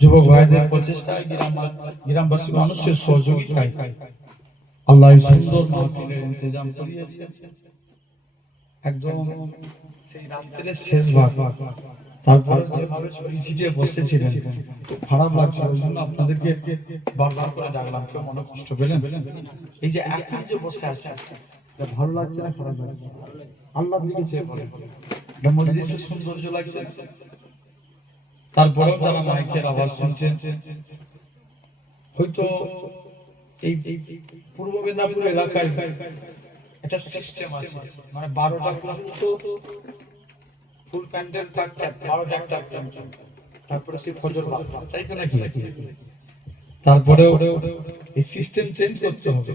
যুবক ভাইদের প্রচেষ্টায় গ্রামবাসী মানুষের সহযোগিতায় আল্লাহ সুন্দর মাহফিলের ইন্তজাম করিয়েছেন। একদম সেই রাত্রের শেষ ভাগ, তারপর যেভাবে ছড়িয়ে বসেছিলেন খুব খারাপ লাগছে। ওই জন্য আপনাদেরকে বারবার করে ডাকলাম, কেউ মনে কষ্ট পেলেন? এই যে এখন যে বসে আছে, ভালো লাগছে না খারাপ লাগছে? আল্লাহর দিকে চেয়ে পড়ে, এটা মজলিসের সৌন্দর্য লাগছে। তারপরেও যারা মাইকের আওয়াজ শুনছেন, হয়তো এই পূর্ব মেদিনীপুর এলাকায় একটা সিস্টেম আছে, মানে 12টা পর্যন্ত ফুল প্যান্ডেল থাকতে 12টা একটা তারপরে সেই ফজর বাজবে, তাই তো নাকি? তারপরেও এই সিস্টেম চেঞ্জ করতে হবে,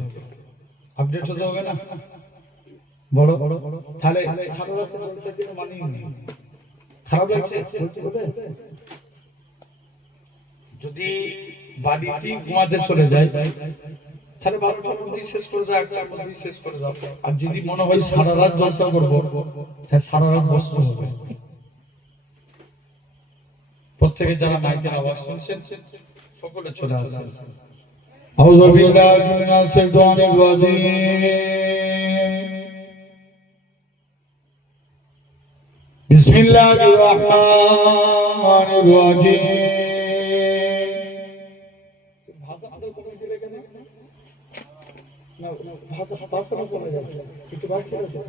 আপডেট হতে হবে না বড়? তাহলে সারা রাত জলসা দিতে মানিয়ে নেই, খারাপ লাগছে। যদি বাড়িতে ঘুমাতে চলে যায় তাহলে 12টার মধ্যে শেষ করে যাও, 1টার মধ্যে শেষ করে যাও। আর যদি মনে হয় সারা রাত জলসা করবো, তাহলে সারা রাত বসতে হবে। প্রত্যেকে যারা মাইকের আওয়াজ শুনছেন সকলে চলে আসেন। আউযু বিল্লাহি মিনাশ শাইতানির রাজীম। বিসমিল্লাহির রাহমানির রাহিম। ভাষা আদর করে দিলে কেন না? ভাষা বলে যাচ্ছে, একটু ভাষা আছে।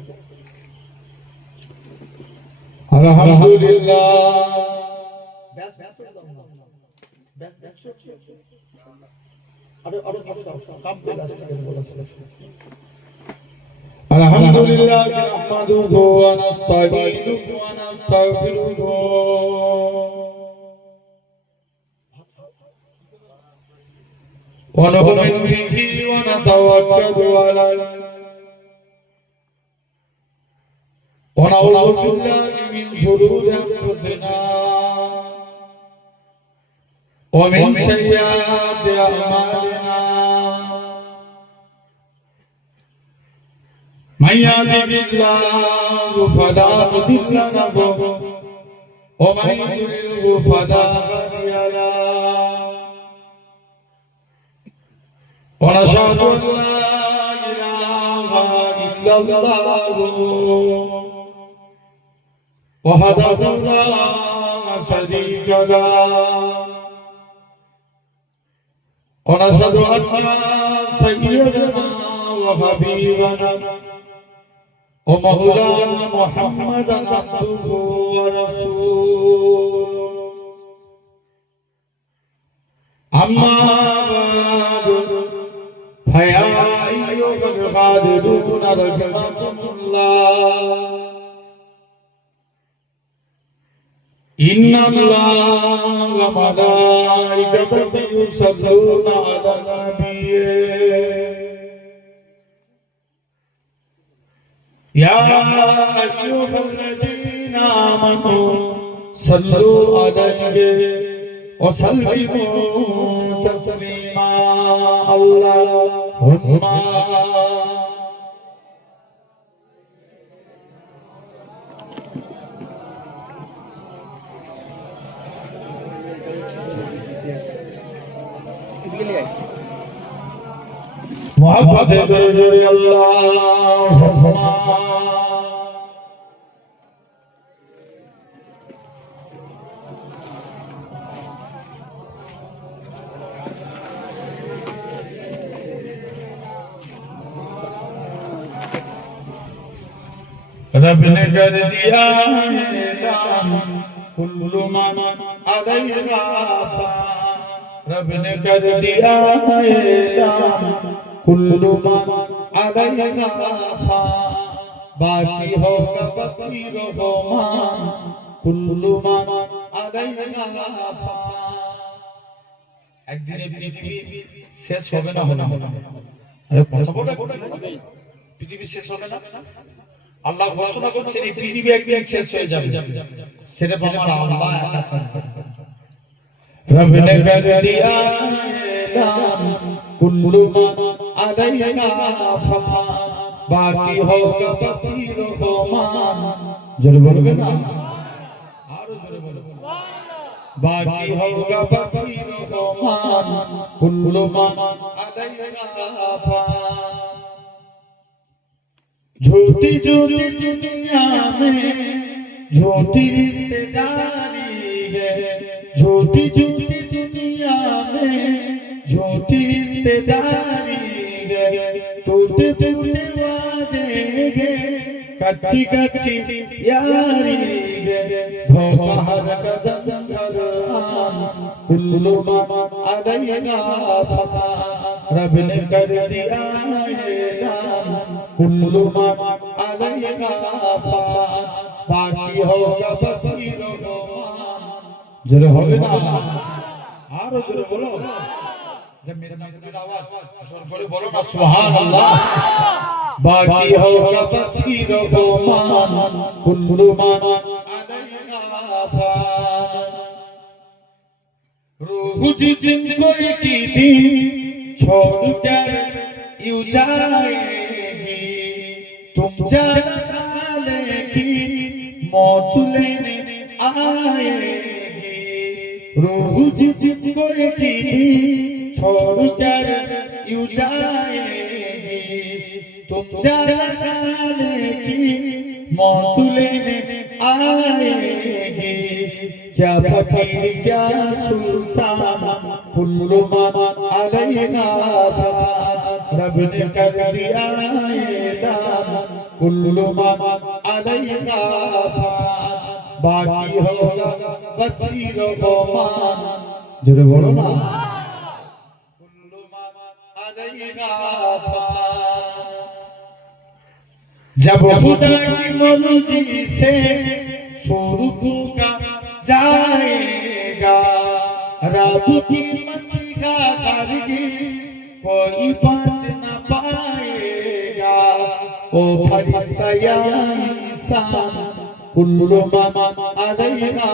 আলহামদুলিল্লাহ। ব্যাস ব্যাস দাও না, ব্যাস ব্যাস আরে ভাষা কাম করে আসছে বলেছে। আলহামদুলিল্লাহ নাহমাদুহু ওয়া নাস্তাঈনুহু ওয়া নাস্তাগফিরুহু ওয়া নু'মিনু বিহি ওয়া নাতাওয়াক্কালু আলাইহি ওয়া নাউযু বিল্লাহি মিন শুরুরি আনফুসিনা ওয়া মিন সাইয়্যাতি আ'মালিনা। من يهده الله فلا مضل له ومن يضلل فلا هادي له ونشهد أن لا إله إلا الله وحده لا شريك له ونشهد أن سيدنا وحبيبنا ومولانا محمدا عبده ورسوله. أما بعد فيا أيها الحاضرون رحمكم الله، إن الله وملائكته يصلون على النبي يا أيها الذين آمنوا صلوا عليه وسلموا تسليما. اللهم محبت جرجر اللهم رب نے کر دیا اعلان کل من علیہا فان. رب نے کر دیا اعلان کل من علیہا فان. باقی ہوگا بصیر و مان کل من علیہا فان. একদিন এই পৃথিবী শেষ হবে না? হবে না? আরে কথা বলে পৃথিবী শেষ হবে না? আল্লাহ ঘোষণা করছেন এই পৃথিবী একদিন শেষ হয়ে যাবে, সির্ফ আমার আল্লাহ একা থাকবে। রব নে কর দিয়া এলান কুল্লু মান আলাইহা ফান. বাকি হোগা বসির ও মান. জোরে বলবে না? আর আরো জোরে বলো বাকি হোগা বসির রহমান কুল্লু মান আলাইহা ফান झूठी झूठी दुनिया में झूठी रिश्तेदारी है झूठी झूठी दुनिया में झूठी रिश्तेदारी है टूटे टूटे वादे है कच्ची कच्ची यारी है धोखा हर कदम हर आन कुल्लू मान अलैहा फान रब ने कर दिया ऐलान कुल्लू मान अलैहा फान बाकी होगा बसीर रहमान जोरे होगे ना आरो जोरे बोलो जब मेरा आवाज जोर बोले बोलो ना सुभान अल्लाह बाकी होगा बसीर रहमान कुल्लू मान अलैहा फान रूह जिस्म को एक दिन छोड़ कर यूं जाएगी तुम जान खालेगी मौत लेने आएगी रूह जिस्म को एक दिन छोड़ कर यूं जाएगी तुम जान खालेगी मौत लेने आएगी क्या फकीर क्या सुल्तान कुल्लू मान अलैहा फान रब ने कर दिया ऐलान कुल्लू मान अलैहा फान बाकी होगा बसीर रहमान जोरे बोलो ना कुल्लू मान अलैहा फान जब खुदा की मर्जी से सूरज का जाएगा रब की मसीहा हरगिज़ कोई बच न पाएगा ओ फरिश्ता या इंसान कुल्लू मान अलैहा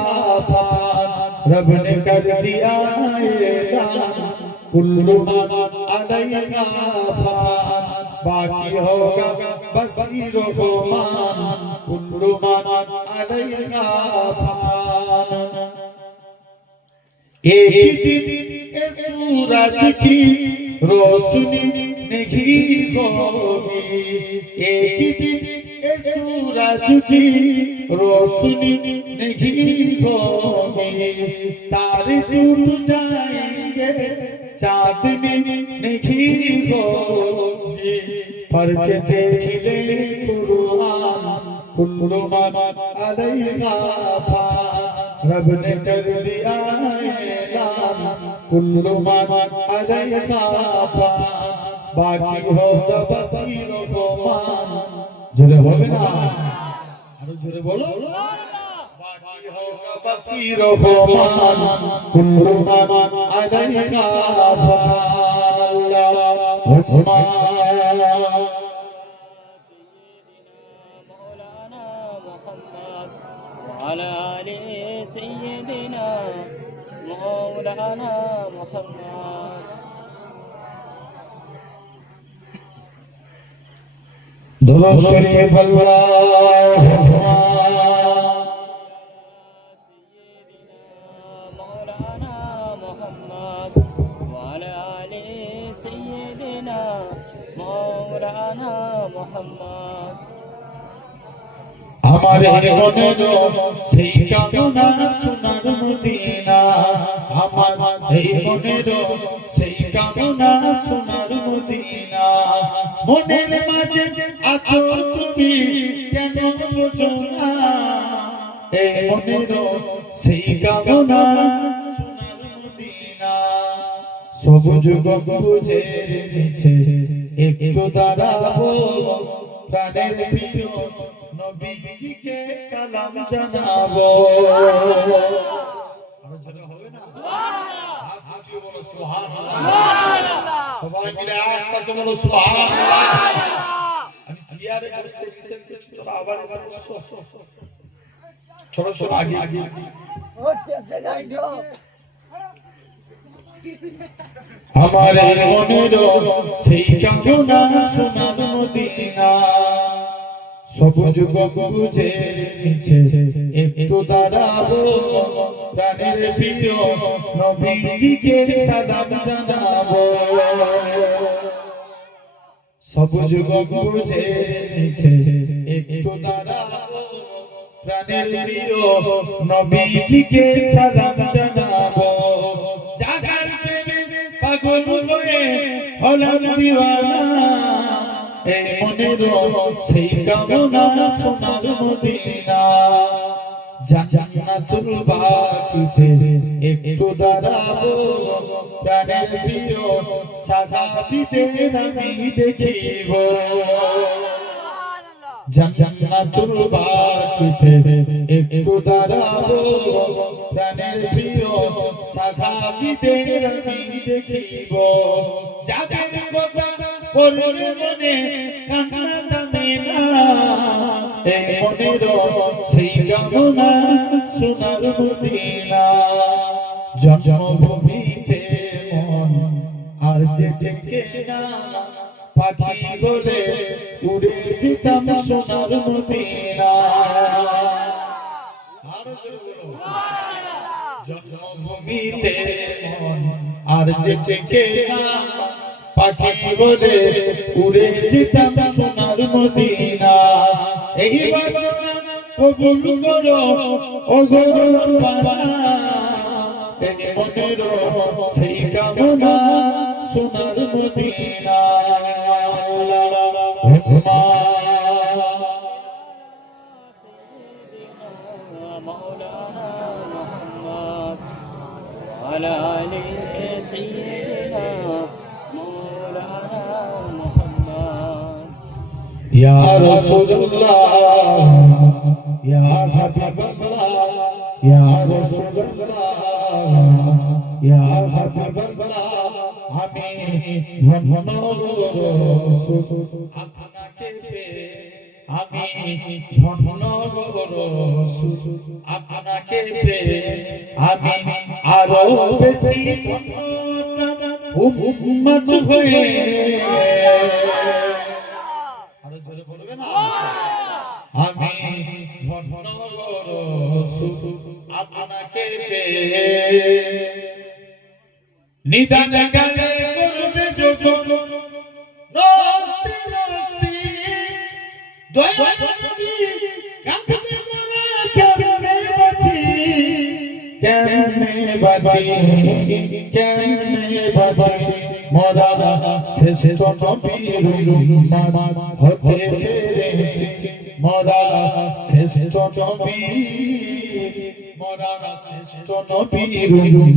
फान रब ने कर दिया ऐलान कुल्लू मान अलैहा फान बाकी होगा बसीर रहमान कुल्लू मान अलैहा फान एक दिन इस सूरज की रोशनी नहीं होगी एक दिन इस सूरज की रोशनी नहीं होगी तारे टूट जाएंगे चांदनी नहीं होगी फर्क देख ले कुरान कुल्लू मान अलैहा फान रब ने कर दिया ऐलान कुल्लू मान अलैहा फान बाकी होगा बसीर रहमान जोरे होगे ना आरो जोरे बोलो बाकी होगा बसीर रहमान कुल्लू मान अलैहा फान अल्लाहुम्मा على آل سيدنا مولانا محمد درود شریف اللهم مولانا محمد وعلى آل سيدنا مولانا محمد हमारे মনের সেই কামনা সোনার মদিনা আমার এই মনের সেই কামনা সোনার মদিনা মনের মাঝে আছো তুমি কেন বোঝো না এই মনের সেই কামনা সোনার মদিনা সবুজ গম্বুজের নিচে একটু দাঁড়াবো প্রাণের প্রিয় নবীজিকে সালাম জানাবো আরো জোরে হবে না সুবহানাল্লাহ হাত উঠিয়ে বলো সুবহানাল্লাহ সুবহানাল্লাহ সবাই মিলে একসাথে বলো সুবহানাল্লাহ আমি জিয়ারে বসতে গেছি তোরা আবার এসে ছোট ছোট আগে ওতে নাই গো আমার মনের সেই কামনা সোনার মদিনা সবুজ গম্বুজের নিচে একটু দাঁড়াবো প্রাণের প্রিয় নবীজিকে সালাম জানাবো সবুজ গম্বুজে নিচে একটু দাঁড়াবো প্রাণের প্রিয় নবীজিকে সালাম জানাবো জাগার প্রেমে পাগল হয়ে হলাম দিওয়ানা এই মনের সেই কামনা সোনার মদিনা জান্নাতুল বাকিতে একটু দাঁড়াবো প্রাণের প্রিয় সাহাবীদের আমি দেখিব জান্নাতুল বাকিতে একটু দাঁড়াবো প্রাণের প্রিয় সাহাবীদের আমি দেখিব যাদের কথা বললে মনে কান্না থামে না এই মনের সেই কামনা সোনার মদিনা জন্মভূমিতে মন আর যে দেখে না পাখি বলে উড়ে যেতাম সোনার মদিনা জন্মভূমিতে মন আর যে দেখে না পাখি বলে উড়ে যেতাম সোনার মদিনা এই বাসনা কবুল করো ও গো রব্বানা এই মনের সেই কামনা সোনার মদিনা مولانا محمد وعلى آل سيدنا مولانا محمد يا رسول الله يا حبيب الله يا رسول الله يا حبيب الله আমি ধন্য রসূল আপনাকে পেয়ে আমি ধন্য রসূল আপনাকে পেয়ে আমি আরো বেশি ধন্য উম্মত হয়ে আরো জোরে বলবেন আমি ধন্য রসূল আপনাকে পেয়ে নিদান গালে করবে যখন নফসি নফসি দয়া নবী কাঁদবে মোরা কেমনে বাঁচি কেমনে বাঁচি কেমনে বাঁচি মোরা শেষ নবীর উম্মত হতে পেরেছি মোরা শেষ নবী মোরা শ্রেষ্ঠ নবীর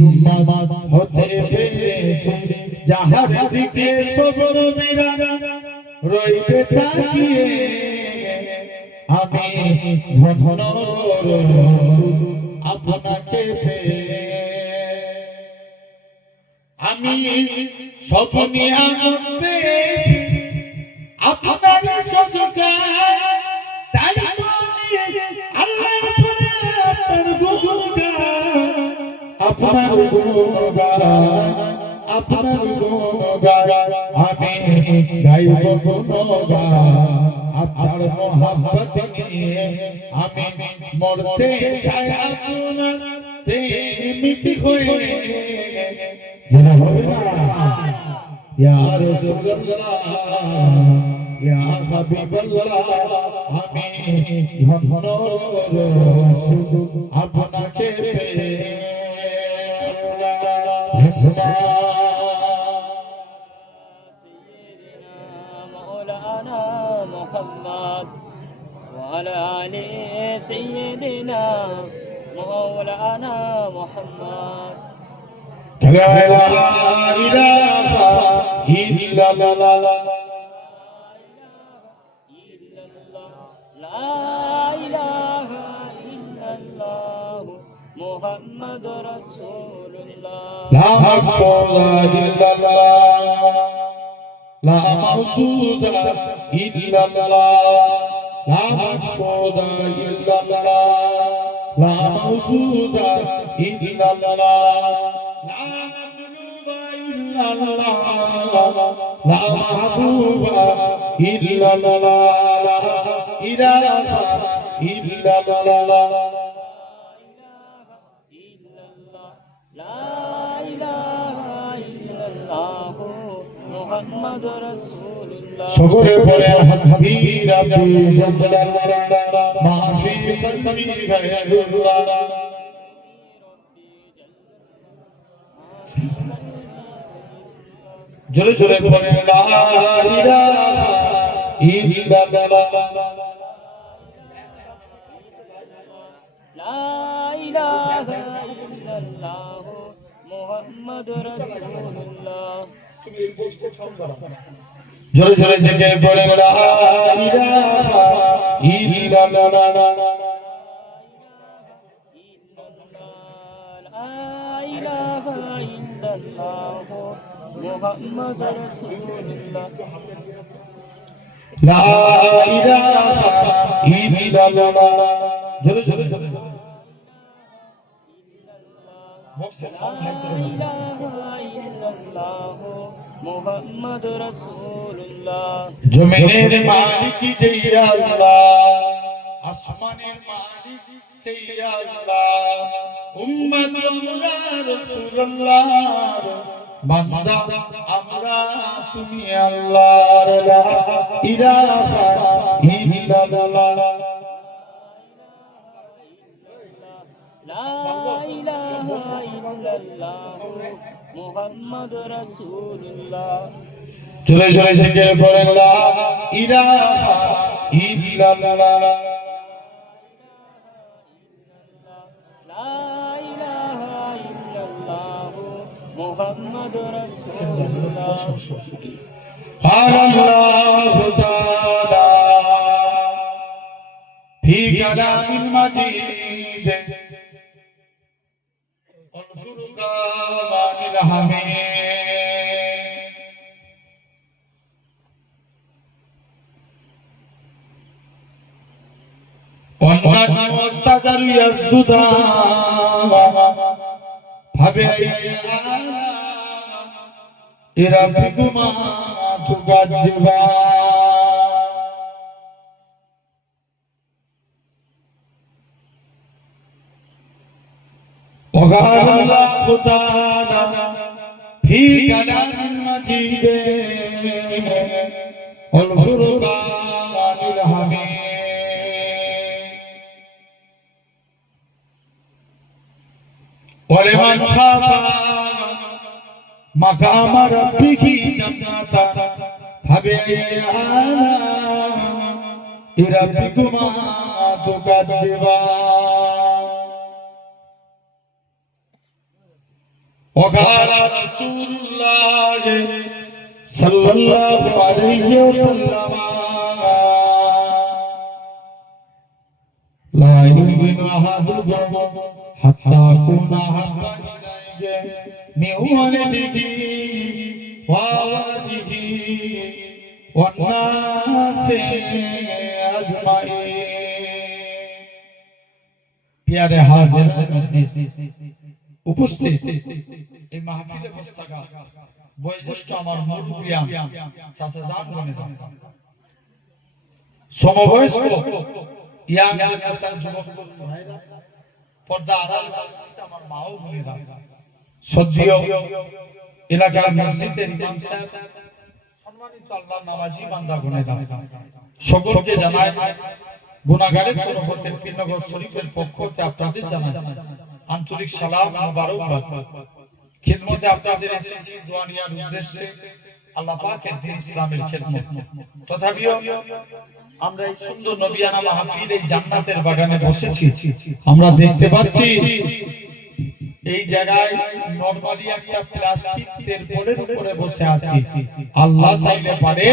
উম্মত হতে পেরেছি যাহার দিকে সব নবীরা রইবে তাকিয়ে আমি ধন্য রসূল আপনাকে পেয়ে আমি সব নিয়ামত পেয়েছি আপনার সদকায় তাই তো আমি আল্লাহর পরে আপনার গুণগান আপনার গুণগান আমি গাইব গুণগান আপনার মোহাব্বত নিয়ে আমি মরতে চাই আপনার প্রেমিক হয়ে যেন হবে না ইয়া রাসূলুল্লাহ ইয়া হাবিবাল্লাহ আমি ধন্য রসূল আপনাকে পেয়ে مولانا محمد وعلى آل سيدنا مولانا محمد لا إله إلا الله لا إله إلا الله محمد رسول الله لا مقصود إلا الله لا مقصود إلا الله لا مقصود إلا الله لا مقصود إلا الله لا مطلوب إلا الله لا محبوب إلا الله لا إله إلا الله লা ইলাহা ইল্লাল্লাহ মুহাম্মাদুর রাসূলুল্লাহ সকলে পড়েন হাসবি রাব্বি জাল্লাল্লাহ মাফি কলবি গায়রুল্লাহ জোরে জোরে পড়েন লা ইলাহা ইল্লাল্লাহ লা ইলাহা ইল্লাল্লাহ মুহাম্মাদুর রাসূলুল্লাহ জোরে জোরে জেগে পড়েন লা ইলাহা ইল্লাল্লাহ মুহাম্মাদুর রাসূলুল্লাহ লা ইলাহা ইল্লাল্লাহ জোরে জোরে জোরে মুহাম্মাদুর রাসূলুল্লাহ জমিনের মালিক যেই আল্লাহ আসমানের মালিক সেই আল্লাহ উম্মত আমরা রাসূলুল্লাহ বান্দা আমরা তুমি আল্লাহর লা ইলাহা ইল্লাল্লাহ লা ইলাহা ইল্লাল্লাহ মুহাম্মাদুর রাসূলুল্লাহ জোরে জোরে জিকির করেন লা ইলাহা ইল্লাল্লাহ লা ইলাহা ইল্লাল্লাহ মুহাম্মাদুর রাসূলুল্লাহ قال الله تعالى في كلام المجيد والفرقان الحميد والنجم والشجر يسجدان فبأي آلاء ربكما تكذبان وقال الله تعالى في كلام المجيد والفرقان الحميد ولمن خاف مقام ربه جنتان فبأي آلاء ربكما تكذبان وقال رسول الله صلى الله عليه وسلم لا يؤمن أحدكم حتى أكون أحب إليه من ولده وولده والناس أجمعين प्यारे हाजिर উপস্থিত এই মাহফিলে বসে থাকা বয়োজ্যেষ্ঠ আমার মুরব্বিয়ান চাচাজান বোনেরা সমবয়স্ক ইয়াং জেনারেশন যুবক ভাইরা পর্দা আড়ালে উপস্থিত আমার মা ও বোনেরা শ্রদ্ধেয় এলাকার মসজিদের ইমাম সাহেব সম্মানিত আল্লাহর নামাজি বান্দা বোনেরা সকলকে জানাই গুনাহগারের তরফ হতে পীরনগর শরীফের পক্ষ হতে আপনাদের জানাই আন্তরিক সালাম মোবারকবাদ খিদমতে আপনাদের এসেছি দোয়া নেওয়ার উদ্দেশ্যে আল্লাহ পাকের দ্বীন ইসলামের খিদমত তথাপিও আমরা এই সুন্দর নবিয়ানা মাহফিল এই জান্নাতের বাগানে বসেছি আমরা দেখতে পাচ্ছি এই জায়গায় নরমালি একটা প্লাস্টিক তেরপলের উপরে বসে আছি আল্লাহ চাইলে পারে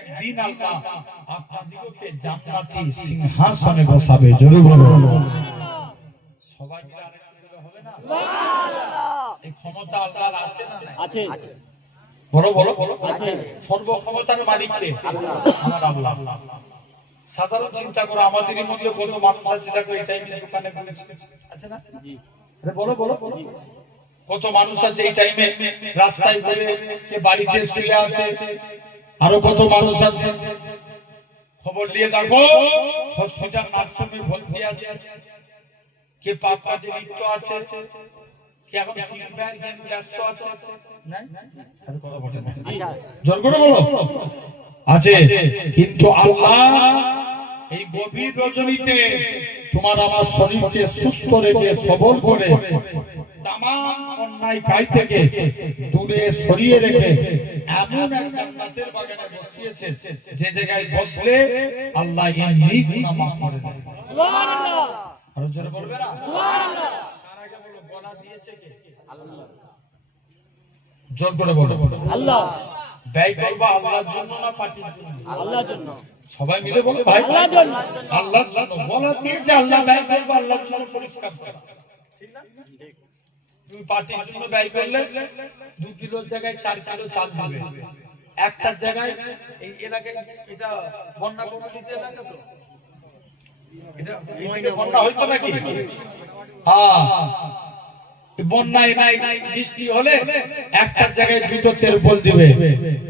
একদিন আল্লাহ আপনাদেরকে জান্নাতি সিংহাসনে বসাবে জোরে বলুন সবাই মিলে আরেকটু হবে না সুবহানাল্লাহ এই ক্ষমতা আল্লাহর আছে না আছে বলো বলো আছে সর্ব ক্ষমতার মালিক কে আল্লাহ আমার আল্লাহ সাধারণ চিন্তা করো আমাদেরই মধ্যে কত মানুষ আছে দেখো এই টাইমে দোকানে বলেছে আছে না জি আরে বলো বলো কত মানুষ আছে এই টাইমে রাস্তায় বলে কে বাড়িতে শুয়ে আছে আরো কত মানুষ আছে খবর নিয়ে দেখো হসপিটাল নার্সিংহোমে ভর্তি আছে কে পাপ কাজে লিপ্ত আছে কি এখন ফ্রি ফায়ার গেম ব্যস্ত আছে না? আর কথা বলে না। আচ্ছা জোর করে বলো আছে, কিন্তু আল্লাহ এই গভীর রজনীতে তোমার আমার শরীরকে সুস্থ রেখে সবল করে তামাম অন্যায় কাজ থেকে দূরে সরিয়ে রেখে এমন এক জান্নাতের বাগানে বসিয়েছে যে জায়গায় বসলে আল্লাহ এমনি গুনাহ মাফ করে দেয়। সুবহানাল্লাহ। আরো জোরে বলবে না? সুবহানাল্লাহ। তার আগে বলো গলা দিয়েছে কে? আল্লাহ। জোর করে বলো আল্লাহ। ব্যয় করবা আল্লাহর জন্য না পার্টির জন্য? আল্লাহর জন্য। সবাই মিলে বলো ভাই আল্লাহর জন্য। আল্লাহর জন্য বলা দিয়েছে, আল্লাহ ব্যয় করবা আল্লাহর জন্য পরিষ্কার করা, ঠিক না? তুমি পার্টির জন্য ব্যয় করলে 2 কিলোর জায়গায় 4 কিলো চাল দিবে, একটার জায়গায় এই এলাকায় এটা বন্যা কমিটিতে এলাকা তো এটা এই বন্যা হইতো নাকি? হ্যাঁ, বন্যায় নাই বৃষ্টি হলে একটার জায়গায় 2টো তেরপল দিবে,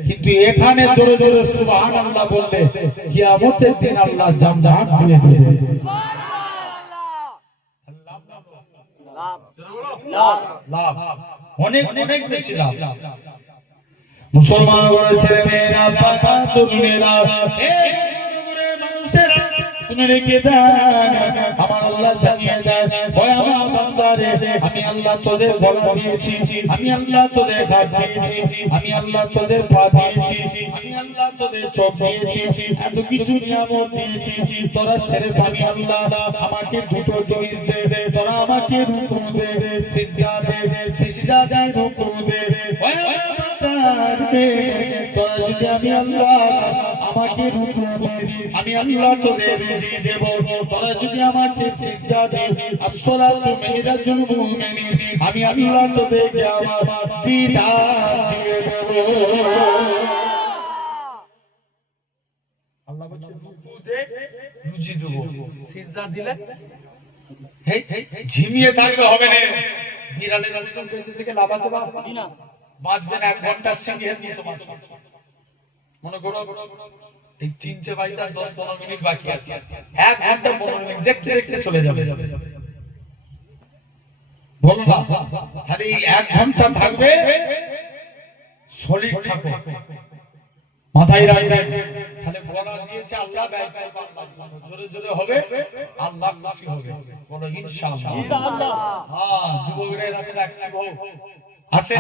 কিন্তু এখানে জোরে জোরে সুবহানাল্লাহ বললে কিয়ামতের দিন আল্লাহ জান্নাত দিয়ে দিবে। লাভ অনেক অনেক বেশি লাভ। মুসলমান বলেছে মেয়েরা বাবা তরুণেরা মানুষেরা শুনে রেখে দেন, আমার আল্লাহ জানিয়ে দেন ওই আমার বান্দারে আমি আল্লাহ তোদের গলা দিয়েছি, আমি আল্লাহ তোদের হাত দিয়েছি, আমি আল্লাহ তোদের পা দিয়েছি, আমি আল্লাহ তোদের চোখ দিয়েছি, এত কিছু নিয়ামত দিয়েছি, তোরা ছেড়ে আমি আল্লাহ আমাকে 2টো জিনিস দে, তোরা আমাকে রুকু দে, সিজদা দে, সিজদা দে, রুকু দে। ওই আমার বান্দারে তোরা যদি আমি আল্লাহ আমাকে রুকু দিস, আমি আল্লাহ তোদের রিজিক দেব, তোরা যদি আমাকে সিজদা দিস, আসসালাতু মিরাজুল মুমিনিন, আমি আল্লাহ তোদেরকে আমার দিদার দিয়ে দেব। আল্লাহ বলছে রুকু দে রুজি দেব, সিজদা দিলে ঝিমিয়ে থাকলে হবে না। বিড়ালের মতন বেঁচে থেকে লাভ আছে বাবা? জি না। বাঁচবে না 1 ঘন্টা সিংহের মতো বাঁচবে। মনে করো এই 3টে বাজতে 10-15 মিনিট বাকি আছে, 1 ঘন্টা 15 মিনিট দেখতে দেখতে চলে যাবে। বলো না তাহলে এই 1 ঘন্টা থাকবে সলিড থাকো, মাথায় রাখবেন। তাহলে বলা দিয়েছে আল্লাহ ব্যয় করবে আল্লাহর জন্য, জোরে জোরে হবে আল্লাহ খুশি হবে, বলো ইনশাআল্লাহ। ইনশাআল্লাহ। হ্যাঁ, যুবকরা এরকম অ্যাক্টিভ হও। আসে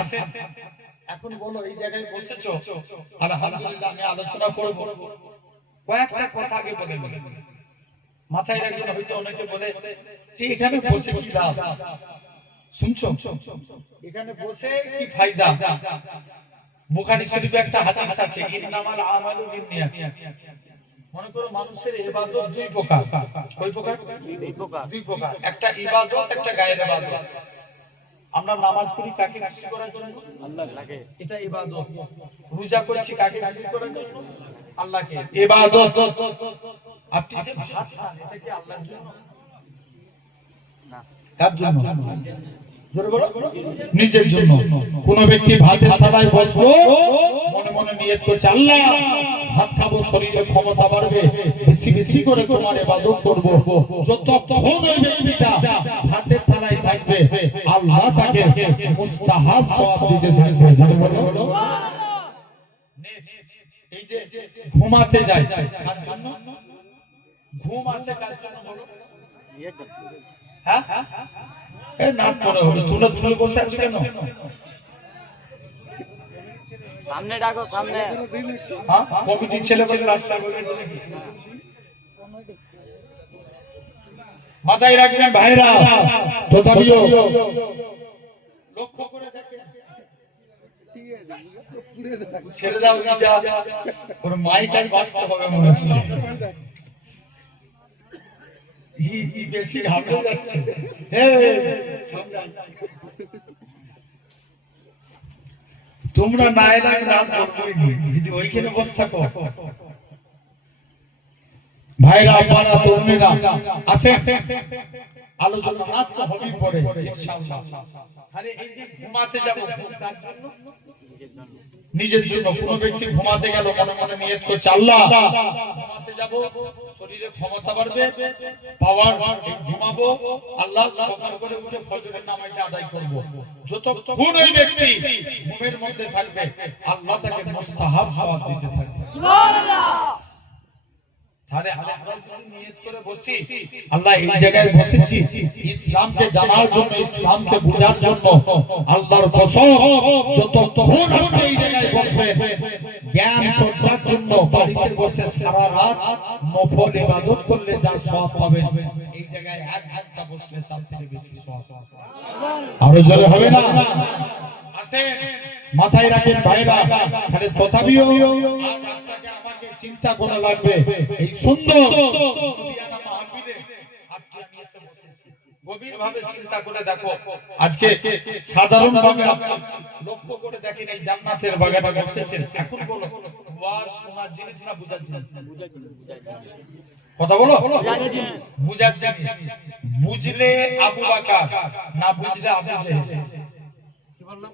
এখন বলো এই জায়গায় বসেছো, আলহামদুলিল্লাহ আমি আলোচনা করব। কয়েকটা কথা আগে বলে নিই, মাথায় রাখবেন। হয়তো অনেকে বলে যে এখানে বসে কি লাভ, শুনছো এখানে বসে কি ফায়দা? বুখারী শরীফে একটা হাদিস আছে, ইন্নামাল আমালু বিন্নিয়াত। মনে করো মানুষের ইবাদত 2 প্রকার। কয় প্রকার? 2 প্রকার। একটা ইবাদত, একটা গায়ের ইবাদত। আমরা নামাজ পড়ি কাকে খুশি করার জন্য? আল্লাহকে, এটা ইবাদত। রোজা করছি কাকে খুশি করার জন্য? আল্লাহকে, ইবাদত। আপনি যে ভাত খান এটা কি আল্লাহর জন্য? না, কার জন্য? জোরে বলো, নিজের জন্য। কোন ব্যক্তি ভাতের থালায় বসলো, মনে মনে নিয়ত করছে আল্লাহ ভাত খাবো, শরীরে ক্ষমতা বাড়বে, বেশি বেশি করে তোমার ইবাদত করব। যতক্ষণ ওই ব্যক্তিটা ভাতের থালায় থাকবে আল্লাহ তাকে মুস্তাহাব সওয়াব দিতে থাকবে। জোরে বলো। এই যে ঘুমাতে যায় কার জন্য? ঘুম আসে কার জন্য বলো? হ্যাঁ, এ না পড়ে হলো তুলে তুলে বসে আছো কেন? সামনে ডাকো, সামনে। হ্যাঁ, কমিটি ছেলে বলে রাস্তা বলেছে নাকি? মাথায় রাখবেন ভাইরা, তথাপিও লক্ষ্য করে দেখেন। ছেড়ে দাও যা, ওর মাইকার কষ্ট হবে মনে হচ্ছে। বেশি ঘাবড়ে যাচ্ছে। তোমরা না এলে নাম করবোই যদি ওইখানে বসে থাকো। ভাইরা আপনারা তরুণেরা আসেন, আলোচনা মাত্র হবেই পরে ইনশাআল্লাহ। আরে এই যে ঘুমাতে যাব কার জন্য? নিজের জন্য। কোন ব্যক্তি ঘুমাতে গেল মনে মনে নিয়ত করছে আল্লাহ ঘুমাতে যাব, শরীরে ক্ষমতা বাড়বে, পাওয়ার, ঘুমাবো, আল্লাহ সকাল করে উঠে ফজরের নামাজটা আদায় করব। যতক্ষণ ওই ব্যক্তি ঘুমের মধ্যে থাকবে আল্লাহ তাকে মুস্তাহাব সওয়াব দিতে থাকবে। সুবহানাল্লাহ। তাহলে আমরা যদি নিয়ত করে বসি, আল্লাহ এই জায়গায় বসেছি ইসলামকে জানার জন্য, ইসলামকে বোঝার জন্য, আল্লাহর কসম যতক্ষণ আপনি এই জায়গায় বসবেন জ্ঞান চর্চার জন্য, বাড়িতে বসে সারা রাত নফল ইবাদত করলে যা সওয়াব পাবেন, এই জায়গায় 1 ঘন্টা বসলে তার থেকে বেশি সওয়াব পাবেন। আরো জোরে হবে না? আসেন মাথায় রাখেন ভাইরা, তাহলে তথাপিও আজ আপনাকে আমাকে চিন্তা করা লাগবে। এই সুন্দর নবিয়ানা মাহফিলে আপনি আমি এসে বসেছি, গভীরভাবে চিন্তা করে দেখো। আজকে সাধারণভাবে আপনি লক্ষ্য করে দেখেন এই জান্নাতের বাগানে বসেছেন। এখন বলো ওয়াজ শোনার জিনিস না বুঝার জিনিস? কথা বলো, বুঝার জিনিস। বুঝলে আবু বকর, না বুঝলে আবু জেহেল। কি বললাম?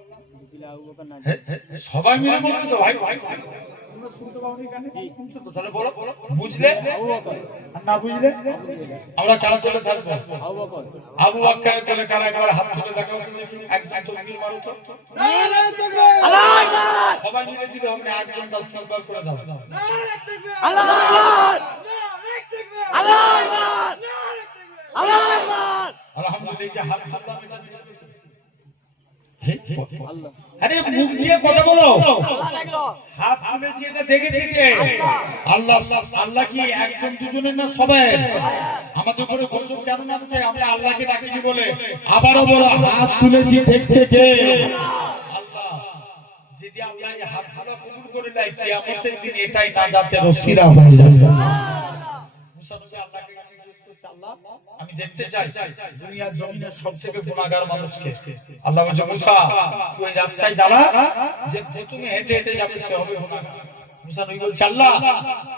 সবাই মিলে বলবে তো ভাই, তোমরা শুনতে পাওনি কেন? শুনছো তো, তাহলে বলো বুঝলে আবু বকর, আর না বুঝলে আমরা কারা চলে থাকবো? আবু বকরের তলে কারা? একবার হাত তুলে দেখাও তো দেখি, একজন তাকবীর মারো তো। নারে তাকবীর, আল্লাহু আকবার। সবাই মিলে দিলে হবে না, একজন দাও, তাকবীর করে দাও। নারে তাকবীর, আল্লাহু আকবার, নারে তাকবীর, আল্লাহু আকবার, নারে তাকবীর, আল্লাহু আকবার। আলহামদুলিল্লাহ, যে হাত তুললাম এটা দিলে আল্লাহ। আরে মুখ দিয়ে কথা বলো, আল্লাহ দেখলো। হাত তুলেছি এটা দেখেছি কে? আল্লাহ। আল্লাহ কি একজন দুজনের না সবাই? আমাদের উপরে গজব কেন নামছে? আমরা আল্লাহকে ডাকিনি বলে। আবারও বলো, হাত তুলেছি দেখছে কে? আল্লাহ। যদি আল্লাহ এই হাত তোলা কবুল করে নেয়, কিয়ামতের দিন এটাই নাজাতের ওসিলা হয়ে যাবে। মুসা নবী আল্লাহকে জিজ্ঞেস করছে, আল্লাহ আমি দেখতে চাই দুনিয়ার জমিনের সবথেকে গুনাহগার মানুষকে। আল্লাহ বলছে, মুসা তুই এই রাস্তায় দাঁড়া, যে তুমি হেঁটে হেঁটে যাবে সে হবে গুনাহগার। মুসা নবী বলছে, আল্লাহ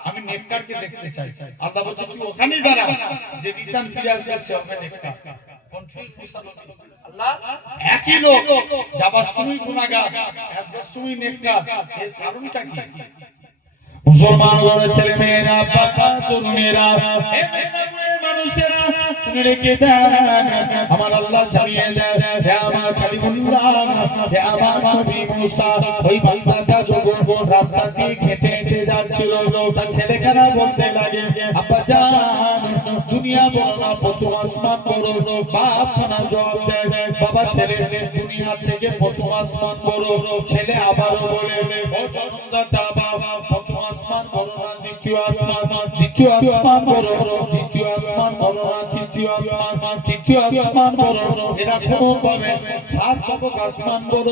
আমি নেককারকে দেখতে চাই। আল্লাহ বলছে, তুই ওখানেই দাঁড়া, যে রিটার্ন ফিরে আসবে সে হবে নেককার। কনফিউজ মুসা নবী, আল্লাহ একই লোক যাবার সময় গুনাহগার, আসবার সময় নেককার, এর কারণটা কি? মুসলমান ঘরের ছেলে মেয়েরা, বাবা তরুণেরা, হে মানুষেরা শুনে রেখে দেন, আমার আল্লাহ জানিয়ে দেন, হে আমার কালিমুল্লাহ, হে আমার নবী মুসা, ওই বান্দাটা যখন রাস্তা দিয়ে হেঁটে হেঁটে যাচ্ছিল, তার ছেলেখানা বলতে লাগে, আব্বা জান দুনিয়া বড় না প্রথম আসমান বড়? বাপ খানা জবাব দেয়, বাবা ছেলে দুনিয়া থেকে প্রথম আসমান বড়। ছেলে আবারও বলে, ও জনমদাতা বাবা, প্রথম আসমান বড় না দ্বিতীয় আসমান? দ্বিতীয় আসমান বড়। দ্বিতীয় আসমান বড় না তৃতীয় আসমান? তৃতীয় আসমান বড়। এরকম ভাবে 7 তবক আসমান বড়।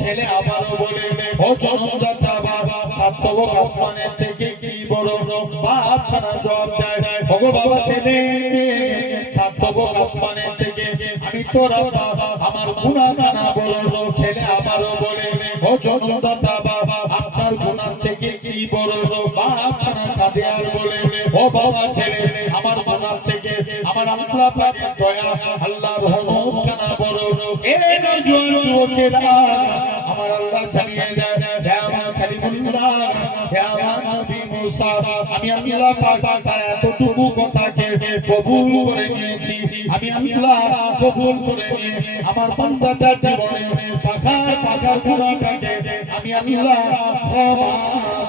ছেলে আবারও বলে, ও জনমদাতা বাবা, 7 তবক আসমানের থেকে কি বড়? বাপ খানা জবাব দেয়, ওগো বাবা ছেলে, 7 তবক আসমানের থেকে আমি তোর বাবা, আমার গুনাহখানা বড়। ছেলে আবারও বলে, ও জনমদাতা বাবা, আপনার গুনাহ থেকে কি বড়? বাপ খানা কাঁদে আর বলে, ও বাবা ছেলে, আমার গুনাহ থেকে আমার আল্লাহ পাকের দয়া, আল্লাহর রহমত খানা বড়। এই নওজোয়ান যুবকেরা, আমার আল্লাহ জানিয়ে দেয়, হে আমার কালিমুল্লাহ, হে আমার নবী মুসা, আমি আল্লাহ পাক তার এতটুকু কথাকে কবুল করে নিয়েছি। আমি আল্লাহ কবুল করে নিয়ে আমার বান্দাটার জীবনে পাখার গুনাহটাকে আমি আল্লাহ ক্ষমা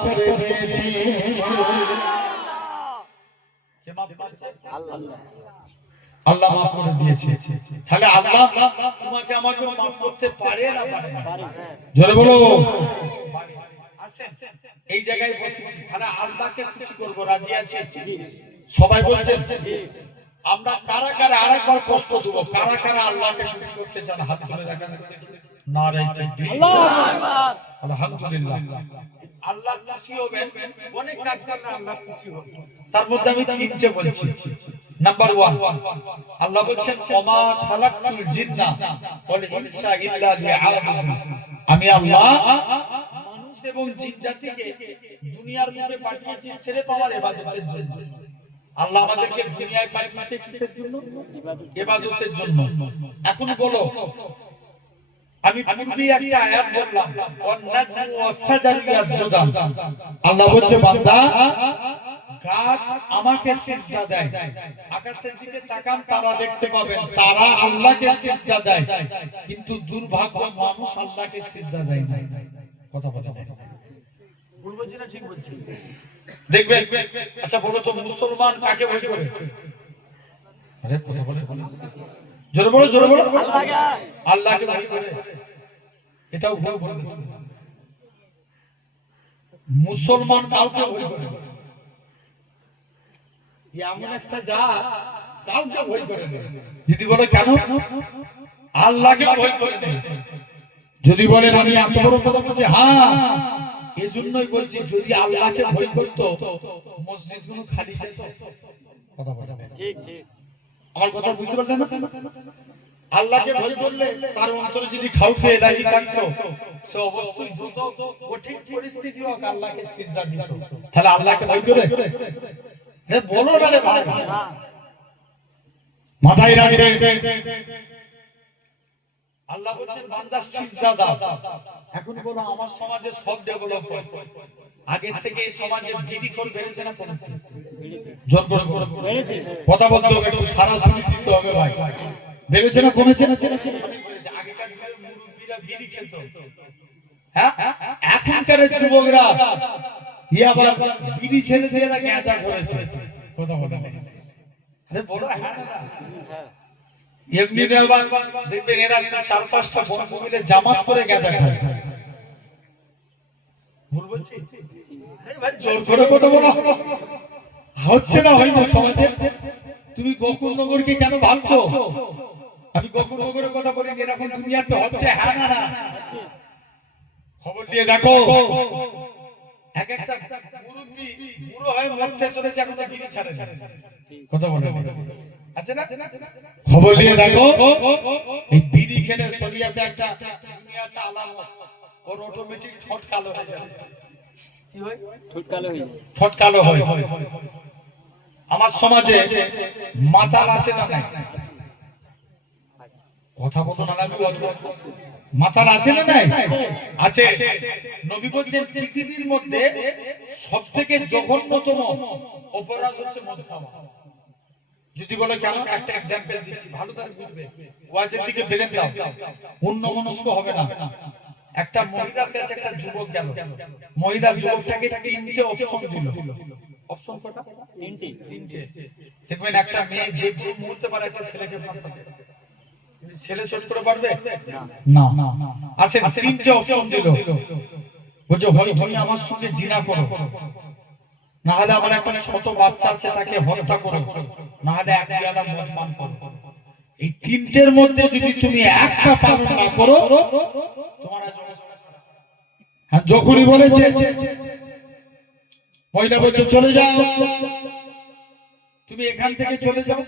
করে দিয়েছি। আল্লাহ মাফ করে দিয়েছে। তাহলে আল্লাহ তোমাকে আমাকে মাফ করতে পারে না পারে? জোরে বলো। আসেন এই জায়গায় বসেছি, তাহলে আল্লাহকে খুশি করব, রাজি আছি? সবাই বলছেন আমরা কারা কারা আরেকবার কষ্ট দেব, কারা কারা আল্লাহকে খুশি করতে চান হাত তুলে দেখান তো দেখি। নারে তাকবীর, আল্লাহু আকবার, আলহামদুলিল্লাহ। আল্লাহ খুশি হবেন, অনেক কাজ করলে আল্লাহ খুশি হবেন, তার মধ্যে আমি তিনটে বলছি। নাম্বার 1, আল্লাহ বলেন, ওমা খালাকতুল জিন্না ওয়াল ইনসা ইল্লা লিআবুদুন। আমি আল্লাহ মানুষ এবং জিন জাতিকে দুনিয়ার মধ্যে পাঠিয়েছি ছেড়ে পাওয়ার ইবাদতের জন্য। আল্লাহ আমাদেরকে দুনিয়ায় পাঠিয়েছে কিসের জন্য? ইবাদতের জন্য। এখন বলো, আমি পূর্বে একটা আয়াত বললাম, ওয়ান নাজমু ওয়াস-শাজারু ইয়াসজুদান। আল্লাহ বলছে, বান্দা গাছ আমাকে সিজদা দেয়, আকাশের দিকে তাকান তারা দেখতে পাবেন তারা আল্লাহকে সিজদা দেয়, কিন্তু দুর্ভাগ্য মানুষ আল্লাহকে সিজদা দেয় না। কথা বলে ভুল বলছি না ঠিক বলছি? দেখবে আচ্ছা বলো তো মুসলমান কাকে ভয় করে? আরে কথা বলে জোরে বলো জোরে বলো। আল্লাহকে ভয় করে, এটাও ভুল বলবে। মুসলমান কাউকে ভয় করে, এমন একটা যা কাউকে ভয় করে না। যদি বলে কেন? আল্লাহকে ভয় করে না। যদি বলেন আমি এত বড় কথা বলছি, হ্যাঁ এজন্যই বলছি যদি আল্লাহকে ভয় করতো মসজিদগুলো খালি যেত। কথা বলে ঠিক ঠিক, আমার কথা বুঝতে পারলেন না? আল্লাহকে ভয় করলে তার অন্তরে যদি খাউফে এলাহি থাকতো সে অবশ্যই যত কঠিন পরিস্থিতি হোক আল্লাহকে সিজদা দিত। তাহলে আল্লাহকে ভয় করে? হে বলো না রে ভাই, মাথায় রাখবে। আল্লাহ বলেন বান্দা সিজদা দাও। এখন বলো আমার সমাজে সব ডেভেলপ হয়, আগে থেকে এই সমাজে বিড়িখোর বেড়েছে না কমেছে? জোর করে বেড়েছে। কথা বলতে হবে, একটু সারা শুনি দিতে হবে ভাই। বেড়েছে না কমেছে? আগেকার যুগের মুরব্বিরা বিড়ি খেত, হ্যাঁ এখনকার যুবকরা ইয়াবা বিড়ি ছেড়ে দিয়ে না গাঁজা ধরেছে। কথা বলে আরে বলো হ্যাঁ না? এমনি নেবার দেখবেন এরা 4-5টা বন্ধু মিলে জামাত করে গাঁজা খায়। ভুল বলছি? ভাই জোর করে কথা বলো, হচ্ছে না হয়তো সমাজে। তুমি গোকুলনগরকে কেন ভাবছো? আমি গোকুলনগরের কথা বলি, এরকম দুনিয়াতে হচ্ছে। হ্যাঁ না না? খবর দিয়ে দেখো এক একটা মুরব্বি বুড়ো হয়ে মরতে চলেছে, এখন তো বিড়ি ছাড়ে না। কথা বলে আছে না? খবর দিয়ে দেখো এই বিড়ি খেলে শরীয়তে একটা দুনিয়াতে আলামত, ওর অটোমেটিক ঠোঁট কালো হয়ে যায়। কি হয়? ঠোঁট কালো হয়ে যায়। ঠোঁট কালো হয়। আমার সমাজে মাতাল আছে না নাই? কথা বলো না, আমি মাতাল আছে না নাই? আছে। নবী বলেন পৃথিবীর মধ্যে সবথেকে জঘন্যতম অপরাধ হচ্ছে মদ খাওয়া। যদি বলে কেন, একটা एग्जांपल দিচ্ছি, ভালো করে বুঝবে। ওয়াজের দিকে বেরেন দাও, অন্যমনস্ক হবে না। একটা মহিলার কাছে একটা যুবক গেল, মহিলা যুবকটাকে 3টে অপশন দিল। অপশন কটা? 3টে। দেখবেন একটা মেয়ে যে মুহূর্তে পারে একটা ছেলেকে ফাঁসাতে, ছেলে চট করে পারবে না। আসেন 3টে অপশন দিল। বুঝো, হয় তুমি আমার সঙ্গে জিনা করো, না হলে আমার একটা ছোট বাচ্চা আছে তাকে হত্যা করো, না হলে এক পেয়ালা মদ পান করো। এই 3টের মধ্যে যদি তুমি একটা পালন না করো তোমার আজ অবস্থা খারাপ। হ্যাঁ, যখনই বলেছে মহিলা বলছে চলে যাও, তুমি এখান থেকে চলে যাও।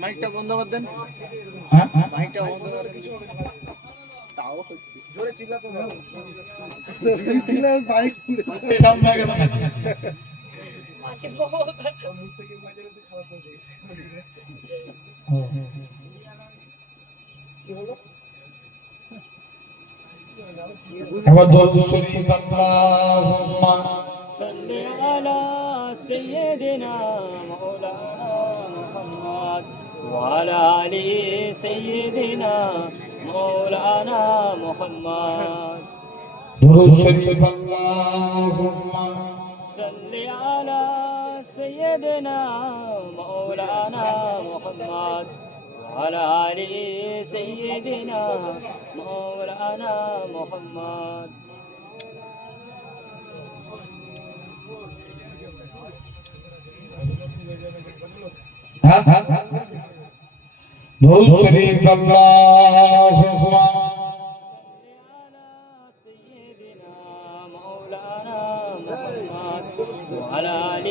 মাইকটা বন্ধ করে দেন। মাইকটা বন্ধ করে কিছু হবে না। তাও জোরে চিল্লাতে হবে। দিনা বাইক পুরো ডাউন হয়ে গেল না। আছে বহুত মুস্তাকিম বাজারে সে খারাপ হয়ে গেছে। কি হলো? এবার দরুদ শরীফ আল্লাহুম্মা সাল্লি আলা সাইয়্যিদিনা মাওলানা মুহাম্মদ ওয়া আলা আলি সাইয়্যিদিনা মাওলানা মুহাম্মদ। দরুদ শরীফ আল্লাহুম্মা সাল্লি আলা সাইয়্যিদিনা মাওলানা মুহাম্মদ ওয়া আলা আলি সাইয়্যিদিনা মাওলানা মুহাম্মদ। দরুদ শরীফ আল্লাহুম্মা وعلى آل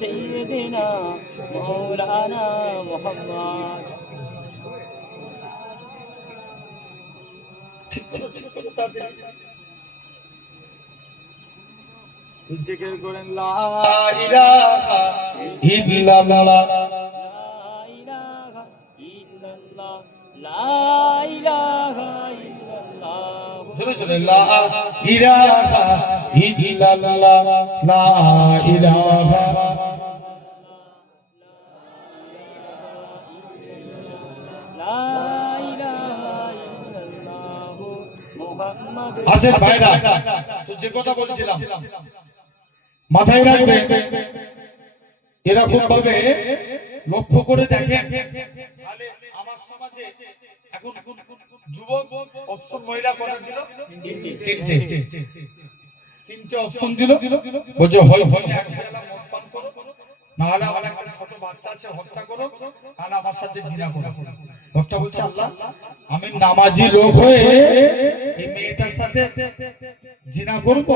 سيدنا مولانا محمد. জিকির করেন লা ইলাহা ইল্লাল্লাহ ইলাহা ইল্লাল্লাহ লা জোরে জোরে লা ইলাহা ইল্লাল্লাহ লা ইলাহা আসেন ভাইরা, তো যে কথা বলছিলাম মাথায় রাখবেন, এরকম ভাবে লক্ষ্য করে দেখেন, তাহলে আমার সমাজে এখন যুবক অপশন মহিলা করা দিল তিনটে অপশন দিল, বলছে হয় হয় এক বেলা মদ পান করো, না হলে আমার একটা ছোট বাচ্চা আছে হত্যা করো, আর আমার সাথে জিনা করো। লোকটা বলছে আল্লাহ, আমি নামাজি লোক হয়ে এই মেয়েটার সাথে জিনা করব,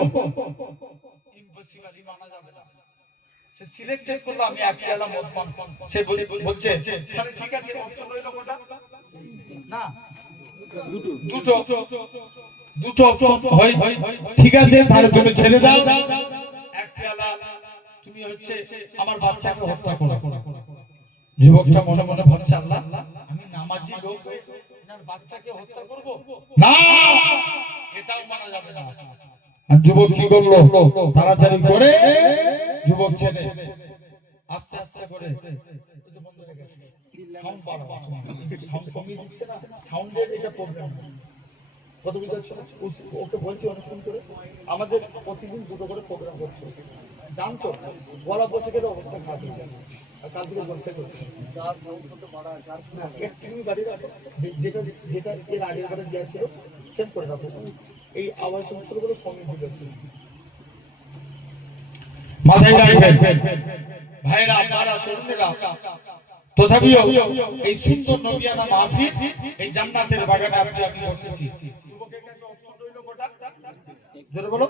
ইম্পসিবল, মানা যাবে না। সে সিলেক্টেড করলো আমি এক বেলা মদ পান করব। সে বলছে তাহলে ঠিক আছে, অপশন রইল কোনটা? না, দুটো অপশন হয়, ঠিক আছে তাহলে তুমি ছেড়ে দাও, এক পেয়ালা তুমি হচ্ছে আমার বাচ্চাকে হত্যা করো। যুবকটা মনে মনে ভাবছে আল্লাহ, আমি নামাজি লোক হয়ে ওনার বাচ্চাকে হত্যা করব, না এটাও মানা যাবে না। আর যুবক কি করলো, তাড়াতাড়ি করে যুবক ছেলে আস্তে আস্তে করে সাউন্ড বাড়াও, সাউন্ড কমিয়ে দিচ্ছে না, সাউন্ডের এটা প্রবলেম। কত বুঝাচ্ছ ওকে বলছি অনেকক্ষণ করে, আমাদের প্রতিদিন দুটো করে প্রোগ্রাম করছে, জানতো বলা বসে গেলে অবস্থা খারাপ হয়ে যায়। আর কাল থেকে বলতে করছে যার সাউন্ড কত বাড়া, যার তুমি গাড়ি রাখো, যেটা যেটা এর আগের বারে দেওয়া ছিল সেভ করে রাখো, এই আওয়াজ সমস্যাগুলো কমিয়ে দিবে। মাথায় রাখবেন ভাইরা, আপনারা তরুণেরা, তথাপিও এই সুন্দর নবিয়ানা মাহফিল, এই জান্নাতের বাগানে আজকে আমি বসেছি। যুবকের কাছে অপশন রইল কটা? জোরে বলো।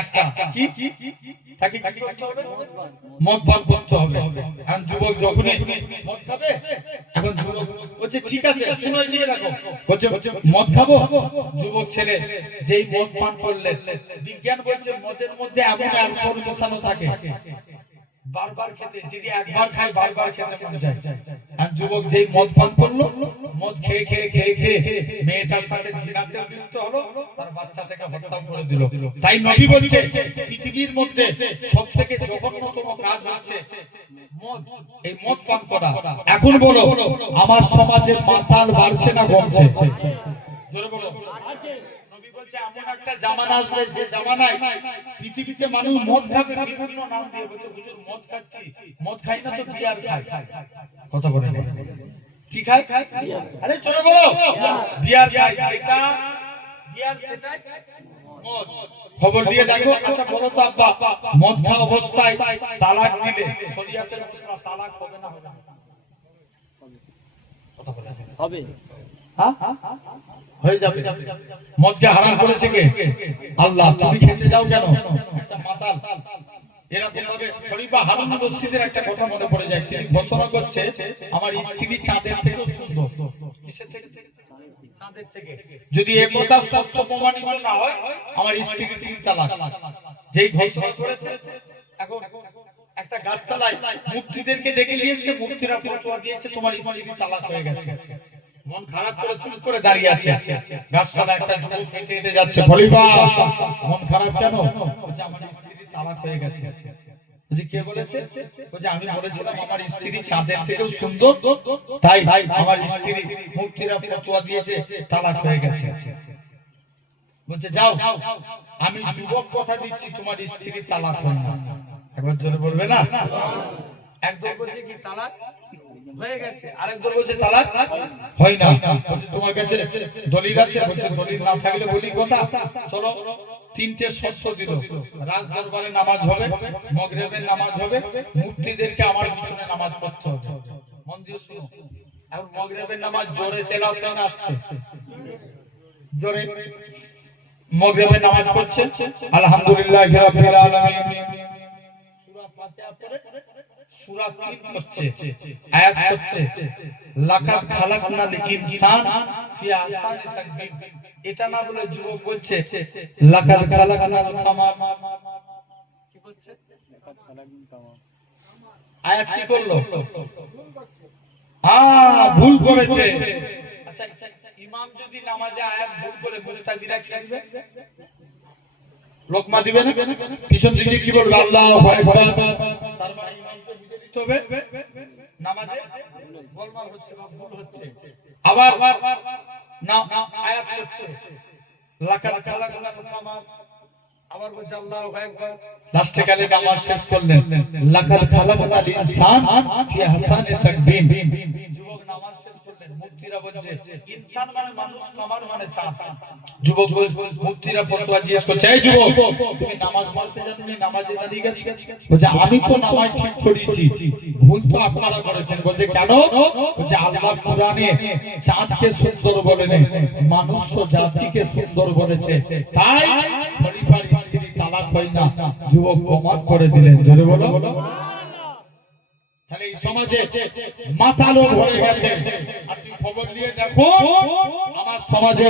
একটা। কি তাকে কি করতে হবে? মদ পান করতে হবে। আর যুবক যখনই মদ খাবে, এখন যুবক বলছে ঠিক আছে, শুনো এদিকে রাখো, বলছে মদ খাবো। যুবক ছেলে যেই মদ পান করলেন, বিজ্ঞান বলছে মদের মধ্যে এমন অ্যালকোহল মেশানো থাকে, বারবার খেতে, যদি একবার খায় বারবার খেতে মন চায়। আর যুবক যেই মদ পান করলো, মদ খেয়ে খেয়ে খেয়ে খেয়ে মেয়েটার সাথে জিনাতে লিপ্ত হলো, তার বাচ্চাটাকে হত্যা করে দিল। তাই নবী বলছে পৃথিবীর মধ্যে সবথেকে জঘন্যতম কাজ হচ্ছে মদ, এই মদ পান করা। এখন বলো, আমার সমাজের মাতাল বাড়ছে না কমছে? জোরে বলো। নবী বলছে এমন একটা জামানা আসবে, যে জামানায় পৃথিবীতে মানুষ মদ খাবে বিভিন্ন নাম দিয়ে, বলছে হুজুর মদ খাচ্ছি, মদ খাই না তো বিয়ার খাই। কথা বলে কি খাই? আরে চলে বলো, বিয়ার খাই, যেটা বিয়ার সেটাই মদ। খবর দিয়ে দেখো। আচ্ছা বলো তো আব্বা, মদ খাওয়া অবস্থায় তালাক দিলে শরীয়তের অনুসারে তালাক হবে না? কথা বলে হবে। হ্যাঁ হয়ে যাবে। মদকে হারাম করেছে কে? আল্লাহ। তুমি খেতে যাও কেন? একটা মাতাল। এরকম ভাবে খলিফা হারুন রশিদের একটা কথা মনে পড়ে যায়, তিনি ঘোষণা করছে আমার স্ত্রী চাঁদের থেকেও সুন্দর। কিসের থেকে? চাঁদের থেকে। যদি এই কথা সত্য প্রমাণিত না হয়, আমার স্ত্রী 3 তালাক। যেই ঘোষণা করেছে, এখন একটা গাছতলায় মুফতিদেরকে ডেকে নিয়ে এসে মুফতিরা ফতোয়া দিয়েছে তোমার স্ত্রী তালাক হয়ে গেছে। মন খারাপ করে চুপ করে দাঁড়িয়ে আছে, গাছতলায় একটা যুবক হেঁটে হেঁটে যাচ্ছে, খলিফা মন খারাপ কেন? বলছে আমার স্ত্রী তালাক হয়ে গেছে। বলছে কে বলেছে? বলছে আমি বলেছিলাম আমার স্ত্রী চাঁদের থেকেও সুন্দর, তাই আমার স্ত্রী মুফতিরা ফতোয়া দিয়েছে তালাক হয়ে গেছে। বলছে যাও, আমি যুবক কথা দিচ্ছি তোমার স্ত্রী তালাক হয় না। একবার জোরে বলবে না? একদল বলছে কি তালাক হয়ে গেছে, আরেকদল বলছে তালাক হয় না। বলছে তোমার কাছে দলিল আছে? বলছে দলিল না থাকলে বলি কথা। চলো, 3টে শর্ত দিল, রাজ দরবারে নামাজ হবে, মাগরিবের নামাজ হবে, মুফতিদেরকে আমার পিছনে নামাজ পড়তে হবে। মন দিয়ে শুনো, এখন মাগরিবের নামাজ জোরে তেলাওয়াত হয় না আস্তে? জোরে মাগরিবের নামাজ পড়ছে, আলহামদুলিল্লাহি রাব্বিল আলামিন, সূরা ফাতিহা পড়ে সূরা 3 হচ্ছে, আয়াত হচ্ছে লাকাদ খালাকনাল ইনসানা ফি আহসানি তাকবীর। এটা না বলে যুবক বলছে লাকাদ খালাকনাল কামার। কি বলছে? লাকাদ খালাকনাল কামার। আয়াত কি করলো? ভুল করেছে। আচ্ছা ইমাম যদি নামাজে আয়াত ভুল করে মুক্তাদিরা কি করবে? লোকমা দিবে না? পিছন দিকে কি বলবে? আল্লাহু আকবার। তার মানে ইমামকে বুঝে দিতে হবে নামাজে গোলমাল হচ্ছে বা ভুল হচ্ছে। আবার না আয়াত হচ্ছে লাকাদ খালাকনাল কামা, আবার বলছে আল্লাহু আকবার। লাস্টে কালে নামাজ শেষ করলেন লাকাদ খালাকনাল ইনসান ফি আহসানি তাকবীম। যুবক নামাজ শেষ করলেন, মুফতিরা বলছে ইনসান মানে মানুষ, কামার মানে চাঁদ। যুবক মুফতিরা ফতোয়া জিজ্ঞেস করছে, এই যুবক তুমি নামাজ পড়তে জানো না, নামাজে দাঁড়িয়ে গেছো? বলছে আমি তো নামাজ ঠিক করেছি, ভুল তো আপনারা করেছেন। বলছে কেন? বলছে আল্লাহ কোরআনে চাঁদকে সুন্দর বলেন, মানুষ জাতিকে সুন্দর বলেছে, তাই খলিফার স্ত্রী তালাক হয় না। যুবক প্রমাণ করে দিলেন, জোরে বলো। তাহলে এই সমাজে মাতালো ভরে গেছে। আপনি খবর নিয়ে দেখো আমার সমাজে,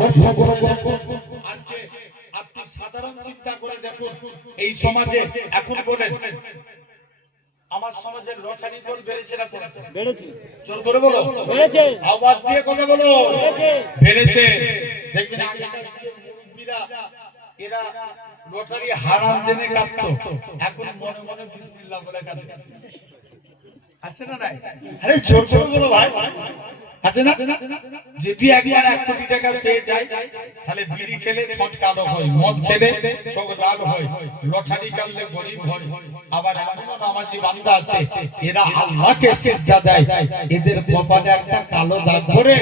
লক্ষ্য করে দেখুন, আজকে আপনি সাধারণ চিন্তা করে দেখুন এই সমাজে এখন বলেন আমার সমাজের লটারি দর বেড়েছে না কমেছে? বেড়েছে। জোর করে বলো বেড়েছে। আওয়াজ দিয়ে কথা বলো। বেড়েছে। বেড়েছে। দেখবেন আগেকার মুরব্বিরা এরা লটারি হারাম জেনে কাটতো, এখন মনে মনে বিসমিল্লাহ বলে কাটে। আছে না নাই? আরে জোর জোর বলো ভাই। আছে না? যদি একবার 1 কোটি টাকা পেয়ে যায় তাহলে বিড়ি খেলে ঠোঁট কালো হয়, মদ খেলে চোখ লাল হয়, লটারি কাটলে গরিব হয়। আবার এমনও নামাজি বান্দা আছে এরা আল্লাহকে সিজদা দেয়, এদের কপালে একটা কালো দাগ পড়ে।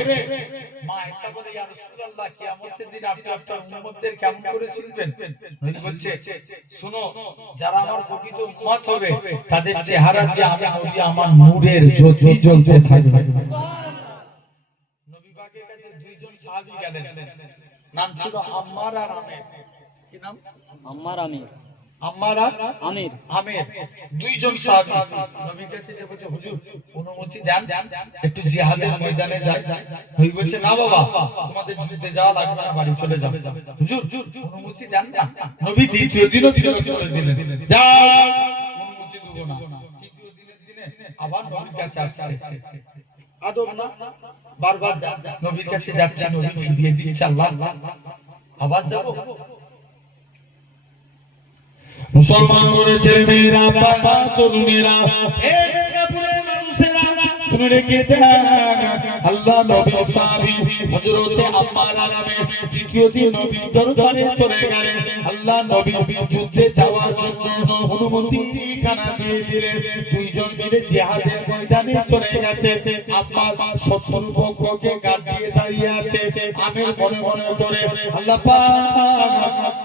মা আয়েশা বলে, ইয়া রাসূলুল্লাহ কিয়ামতের দিন আপনি আপনার উম্মতদের কেমন করে চিনবেন? নবী বলছে শুনো, যারা আমার প্রকৃত উম্মত হবে তাদের চেহারা দিয়ে আমি নবী আমার নূরের জ্যোতি জ্বলতে থাকবে। নবী পাকের কাছে দুইজন সাহাবী গেলেন, নাম ছিল আম্মার আর আমির। কি নাম? আম্মার আমির। আম্মার আর আমির। আমির, দুইজন সাহাবী নবীর কাছে যে বলছে হুজুর অনুমতি দেন একটু জিহাদের ময়দানে যাই। নবী বলছে না বাবা, তোমাদের যুদ্ধে যাওয়া লাগবে না, বাড়ি চলে যাও। হুজুর অনুমতি দেন না। নবী দ্বিতীয় দিনও করে দিলেন, যা অনুমতি দেব না। তৃতীয় দিনের দিনে আবার নবীর কাছে আসছে, আদব না, বারবার নবীর কাছে যাচ্ছে, নবী ফিরিয়ে দিচ্ছে, আল্লাহ আবার যাব। মুসলমান করেছে মেয়েরা, বাবা তরুণীরা, এ মেদিনীপুরের মানুষেরা শুনে রেখে দেন, আল্লাহ নবী সাহাবী হযরতে আম্মার নামে তৃতীয় দিন নবীর দরবারে চলে গেলেন। আল্লাহ নবী যুদ্ধে যাওয়ার জন্য অনুমতি খানা দিয়ে দিলেন। দুইজন মিলে জিহাদের ময়দানে চলে গেছে। আম্মার শত্রু পক্ষকে গার্ড দিয়ে দাঁড়িয়ে আছে। আমির মনে মনে করে আল্লাহ পাক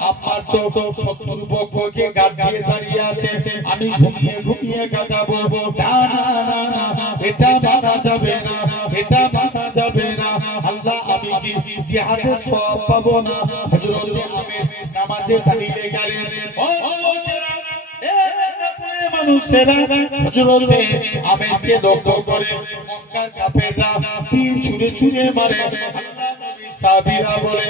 আম্মার তো শত্রু পক্ষকে গার্ড দিয়ে দাঁড়িয়ে আছে, আমি ঘুমিয়ে ঘুমিয়ে কাটাবো। না না না না, এটা মানা যাবে না, এটা মানা যাবে না। আল্লাহ আমি কি জিহাদে সওয়াব পাবো না? হযরতে আমির নামাজে দাঁড়িয়ে গেলেন। ও লোকেরা, এ মেদিনীপুরের মানুষেরা হযরতে আমিরকে লক্ষ্য করে মক্কার কাফেররা তীর ছুঁড়ে ছুঁড়ে মারে। আল্লাহ নবী সাহাবীরা বলে,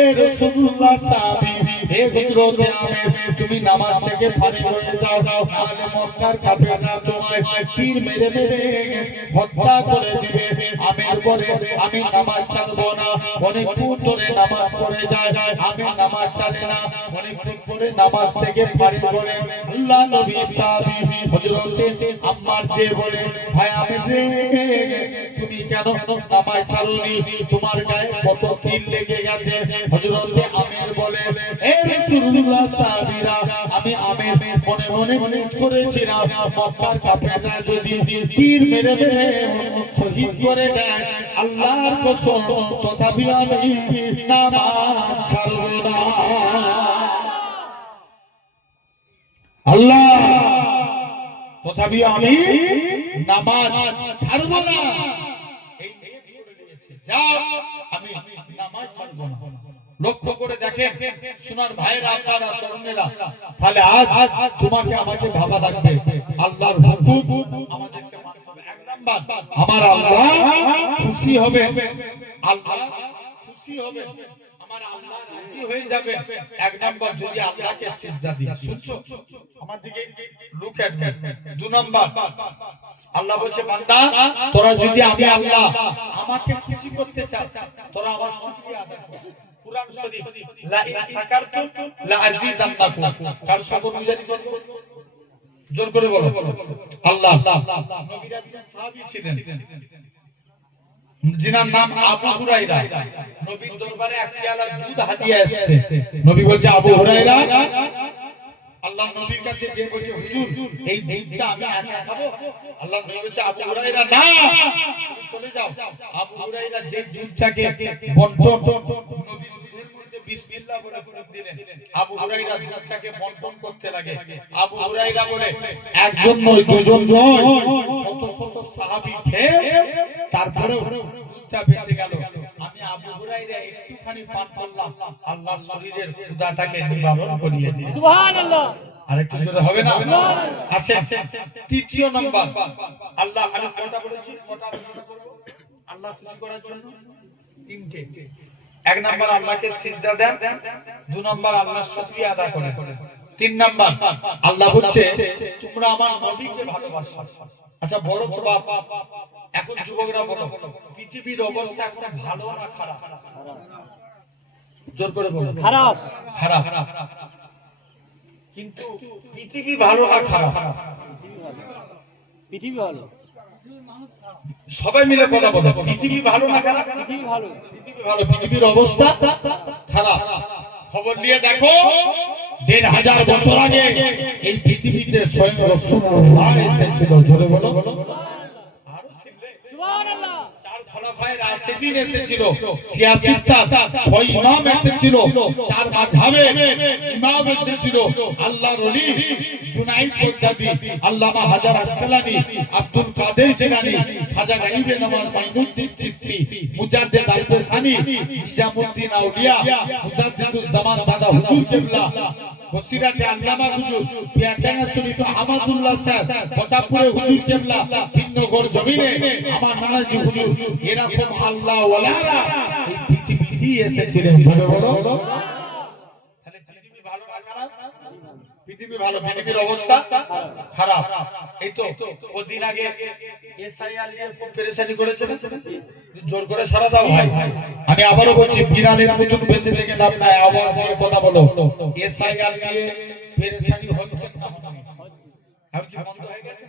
এ রাসূলুল্লাহ সাহাবী, এ হযরতে আমির তুমি নামাজ থেকে ফারিগ হয়ে যাও, নাহলে মক্কার কাফেররা তোমায় তীর মেরে মেরে হত্যা করে দিবে। আমির বলে, আমি নামাজ ছাড়বো না। অনেকক্ষণ ধরে নামাজ পড়ে যায়, আমি নামাজ ছাড়ে না। অনেকক্ষণ পরে নামাজ থেকে ফারিগ হলে আল্লাহ নবী সাহাবী হযরতে আম্মার যে বলে, ভাই আমির রে, তুমি কেন নামাজ ছাড়োনি? তোমার গায়ে কত তীর লেগে গেছে? হযরতে আমির বলে, এ রাসূলুল্লাহ সাহাবীরা, আমি মনে মনে নিয়ত করেছিলাম মক্কার কাফেররা যদি তীর মেরে মেরে শহীদ করে দেয় আল্লাহর কসম, তথাপি আমি নামাজ ছাড়ব না। আল্লাহ, তথাপি আমি নামাজ ছাড়ব না। এই নিয়ত করে নিয়েছে, যাও আমি নামাজ ছাড়ব না। লক্ষ্য করে দেখেন সোনার ভাইরা, আপনারা তরুণেরা, তাহলে আজ তোমাকে আমাকে ভাবা লাগবে আল্লাহর হুকুম আমাদেরকে মানতে হবে। এক নাম্বার, আমার আল্লাহ খুশি হবে, আল্লাহ খুশি হবে, আমার আল্লাহ রাজি হয়ে যাবে। এক নাম্বার, যদি আল্লাহকে সিজদা দিই। শুনছো আমার দিকে, লুক এট মি। দুই নাম্বার, আল্লাহ বলছে বান্দা তোরা যদি আমি আল্লাহ আমাকে খুশি করতে চাও তোরা আমার শুকরিয়া আদায় কর। কুরআন শরীফ লা ইন শাকারতুম লা আযীদান্নাকুম। কার শুকরগুজারি করব? জোর করে বলো আল্লাহ। নবীর একজন সাহাবী ছিলেন যিনার নাম আবু হুরায়রা। নবীর দরবারে এক পেয়ালা দুধ হাদিয়া এসেছে। নবী বলছে আবু হুরায়রা, আল্লাহ নবীর কাছে যে বলছে হুজুর এই দুধটা আমি একা খাবো। আল্লাহ নবী বলছে আবু হুরায়রা না, তুমি চলে যাও। আবু হুরায়রা যে দুধটাকে বন্টন নবী দুধের মধ্যে বিসমিল্লাহ বলে করে দিলেন। আবু হুরায়রা দুধটাকে বন্টন করতে লাগে। আবু হুরায়রা বলে একজন নয় দুজন নয় শত শত সাহাবী খেয়ে তারপরেও দুধটা বেঁচে গেল। আমি আবু হুরায়রা একটুখানি পান করলাম, আল্লাহ শরীরের ক্ষুধাটাকে নিবারণ করিয়ে দিলেন। সুবহানাল্লাহ। আরেকটু জোরে হবে না? আসে তৃতীয় নাম্বার আল্লাহ। আমি কয়টা বলেছি? কয়টা আলোচনা করব আল্লাহ খুশি করার জন্য? তিনটে। এক নাম্বার আল্লাহকে সিজদা দেন, দুই নাম্বার আল্লাহর শুকরিয়া আদায় করেন, তিন নাম্বার আল্লাহ বলছে তোমরা আমার নবীকে ভালোবাসো। আচ্ছা বলো তো বাপ, এখন যুবকরা বলো পৃথিবীর অবস্থা এখন ভালো না খারাপ? জোর করে বলো। খারাপ। খারাপ। কিন্তু পৃথিবী ভালো না খারাপ? পৃথিবী ভালো। সবাই মিলে কথা বলো, পৃথিবী ভালো না খারাপ? পৃথিবী ভালো। পৃথিবী ভালো। পৃথিবীর অবস্থা খারাপ। খবর নিয়ে দেখো ১৫০০ বছর আগে এই পৃথিবীতে স্বয়ং রাসূলুল্লাহ এসেছিল। জোরে বলো। আরো ছিলেন সুবহানাল্লাহ। চার খলিফায়ে রাশিদিন এসেছিল, ৮৬টা ৬ ইমাম এসেছিল, চার মাযহাবের ইমাম এসেছিল। আল্লাহর ওলি জুনাইদ বাগদাদি, আল্লামা হাজার আসকালানি, আব্দুল কাদের জিলানী, খাজা গরিবে নওয়াজ মাইনুদ্দিন চিশতি, মুজাদ্দিদ আল-ফসানি, নিজামউদ্দিন আউলিয়া, মুসাদ্দিদুজ জামান দাদা হুজুর কিবলা, বসিরাতে আল্লামা হুজুর, পিয়াটাঙ্গা শরীফ আহমদুল্লাহ সাহেব, প্রতাপপুরে হুজুর কিবলা, ভিন্নগর জমিনে আমার নানাজি হুজুর, এরকম আল্লাহ ওয়ালারা এই পৃথিবীতে এসেছিলেন। বলো বলো। তাহলে পৃথিবী ভালো না খারাপ? পৃথিবী ভালো, পৃথিবীর অবস্থা খারাপ। এই তো কদিন আগে এসআইআর নিয়ে খুব পেরেশানি করেছে, জোর করে সারা দাও ভাই। আমি আবারও বলছি বিড়ালের মতন বেঁচে থেকে লাভ নাই, আওয়াজ দিয়ে কথা বলো। এসআইআর নিয়ে পেরেশানি হচ্ছে না? আর কি বন্ধ হয়ে গেছে?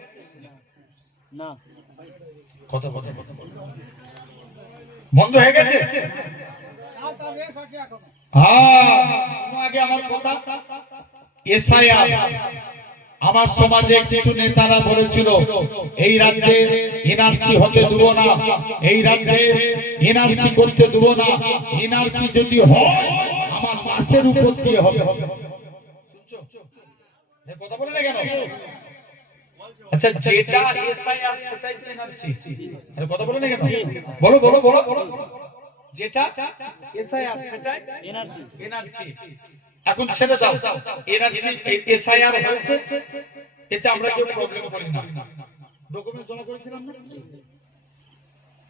না। কথা বন্ধ হয়ে গেছে? আগে আমার কথা এসআইআর আমার সমাজে কিছু নেতারা বলেছিল এই রাজ্যে এনআরসি হতে দেব না, এই রাজ্যে এনআরসি করতে দেব না, এনআরসি যদি হয় আমার মাসের উপর দিয়ে হবে। শুনছো কথা বলে না কেন? আচ্ছা যেটা এসআইআর সেটাই তো এনআরসি। আরে কথা বলে না কেন? বলো বলো বলো বলো। যেটা এসআইআর সেটাই এনআরসি। এখন ছেড়ে দাও এনআরসি এসআইআর হয়েছে, এতে আমরা কেউ প্রবলেম করি না। ডকুমেন্ট জমা করেছিলাম না,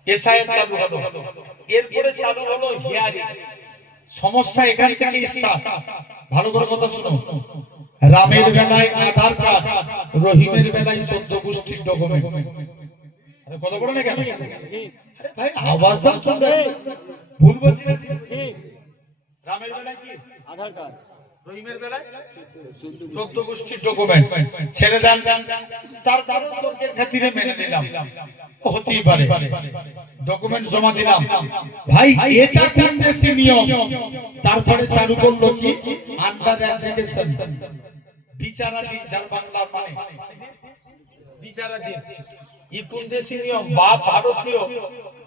এসআইআর চালু হলো, এরপরে চালু হলো হিয়ারিং। সমস্যা এখান থেকে স্টার্ট। ভালো করে কথা শুনো। রামের বেলায় আধার কার্ড, রহিমের বেলায় ১৪ গোষ্ঠীর ডকুমেন্ট। আরে কথা বলো না কেন? আরে ভাই আওয়াজ দাও, শুনবে ভুল বলছি না? ঠিক। রামের বেলায় কি আধার কার্ড, রহিমের বেলায় ১৪ গোষ্ঠীর ডকুমেন্ট। ছেড়ে দেন, তার তর্কের খাতিরে মেনে নিলাম, হতেই পারে। ডকুমেন্ট জমা দিলাম। ভাই এটা কোন দেশে নিয়ম? তারপরে চালু করলো কি আন্ডার এডুকেশন, বিচারাধীন, যার বাংলার মানে বিচারাধীন। ই কোন দেশে নিয়ম? বাপ ভারতীয়,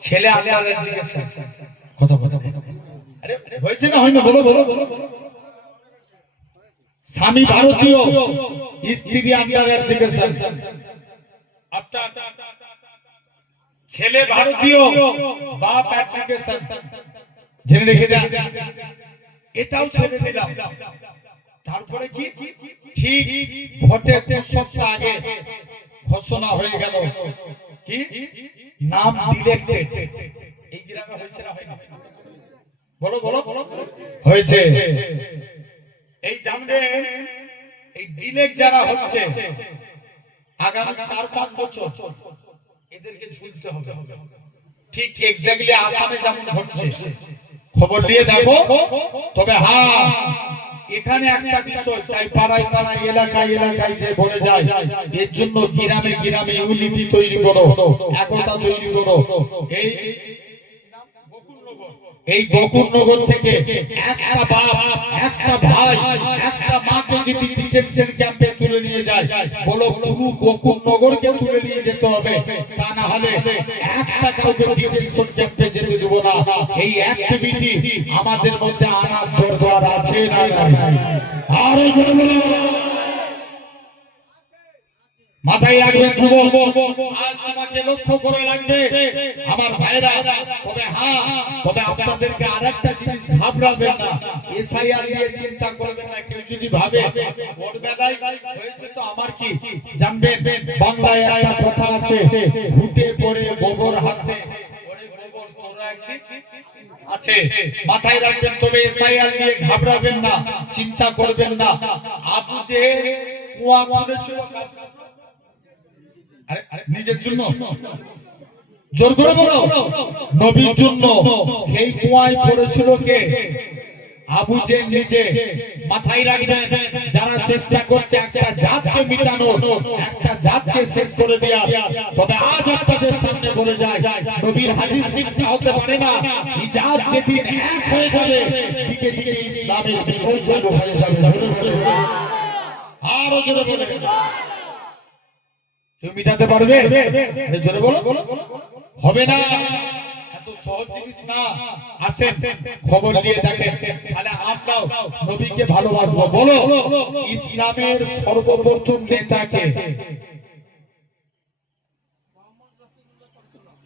ছেলে আন্ডার এডুকেশন। কথা আরে হয়েছে না হয় না? বলো বলো বলো। স্বামী ভারতীয়, স্ত্রী আন্ডার এডুকেশন। আপনার ছেলে ভারতীয়, বাপ এডুকেশন। জেনে রেখে দেন, এটাও ছেড়ে দিলাম। তারপরে কি ঠিক ভোটের ২ সপ্তাহ আগে ঘোষণা হয়ে গেল কি নাম ডিলেক্টেড। এই গ্রামে হয়েছে না হয়নি? বলো বলো হয়েছে। এই জানবে এই ডিলেক্ট যারা হচ্ছে আগামী 4-5 বছর এদেরকে ঝুলতে হবে। ঠিক এক্স্যাক্টলি আসামে যেমন ঘটছে, খবর নিয়ে দেখো। তবে হ্যাঁ, এখানে একটা বিষয়, তাই পাড়ায় পাড়ায় এলাকায় এলাকায় যে বলে যায়, এর জন্য গ্রামে গ্রামে ইউনিটি তৈরি করো, একতা তৈরি করো। এই গোকুলনগর থেকে একটা বাপ, একটা ভাই, একটা মাকে যদি ডিটেনশন ক্যাম্পে তুলে নিয়ে যায়, বলো পুরো গোকুলনগরকে তুলে নিয়ে যেতে হবে, তা না হলে একটা কাউকে ডিটেনশন ক্যাম্পে যেতে দেব না। এই অ্যাক্টিভিটি আমাদের মধ্যে আনার দরকার আছে না নাই? আরো জোরে বলো, মাথায় রাখবেন যুবক, আজ আমাকে লক্ষ্য করে লাগবে আমার ভাইরা। তবে হ্যাঁ, তবে আপনাদেরকে আরেকটা জিনিস ঘাবড়াবেন না, এসআইআর নিয়ে চিন্তা করবেন না। কেউ যদি ভাবে ভোট বেলায় হয়েছে তো আমার কি, জানবেন বাংলায় একটা কথা আছে, ভুটে পড়ে গোবর হাসে, ওরে গোবর তোরা একদিন আছে, মাথায় রাখবেন। তবে এসআইআর নিয়ে ঘাবড়াবেন না, চিন্তা করবেন না। আবু যে কুয়া করেছিল নিজের জন্য, জোর করে বলো, নবীর জন্য। সেই কুয়ায় পড়েছিল কে? আবু জেহেল নিজে। মাথায় রাখবেন, যারা চেষ্টা করছে একটা জাতকে মিটানোর, একটা জাতকে শেষ করে দেওয়া, তবে আজ আপনাদের সামনে বলে যায়, নবীর হাদিস মিথ্যা হতে পারে না। এই জাত যেদিন এক হয়ে যাবে, দিকে দিকে ইসলামের বিজয় চালু হয়ে যাবে। আরো জোরে বলে, কেউ মিটাতে পারবে? জোরে বলো, হবে না, এত সহজ জিনিস না। আসেন খবর নিয়ে দেখেন, তাহলে আমরাও নবীকে ভালোবাসবো। বলো, ইসলামের সর্বপ্রথম নেতাকে?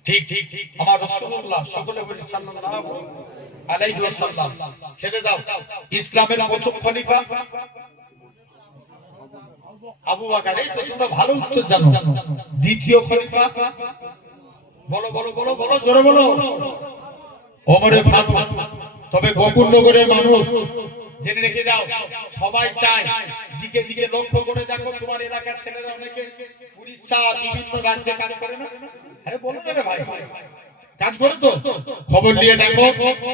ঠিক ঠিক ঠিক, আমার রাসূলুল্লাহ, সকলে বলি সাল্লাল্লাহু আলাইহি ওয়াসাল্লাম। ছেড়ে দাও, ইসলামের প্রথম খলিফা আবু বকর। এই তো তোমরা ভালো উত্তর জানো। দ্বিতীয় খলিফা? বলো বলো বলো বলো, জোরে বলো। ওমরে ফারুক। তবে গোকুলনগরের মানুষ জেনে রেখে দাও, সবাই চায়, দিকে দিকে লক্ষ্য করে দেখো, তোমার এলাকার ছেলেরা অনেকে উড়িষ্যা বিভিন্ন রাজ্যে কাজ করে না? আরে বলো না রে ভাই, কাজ করে তো, খবর নিয়ে দেখো।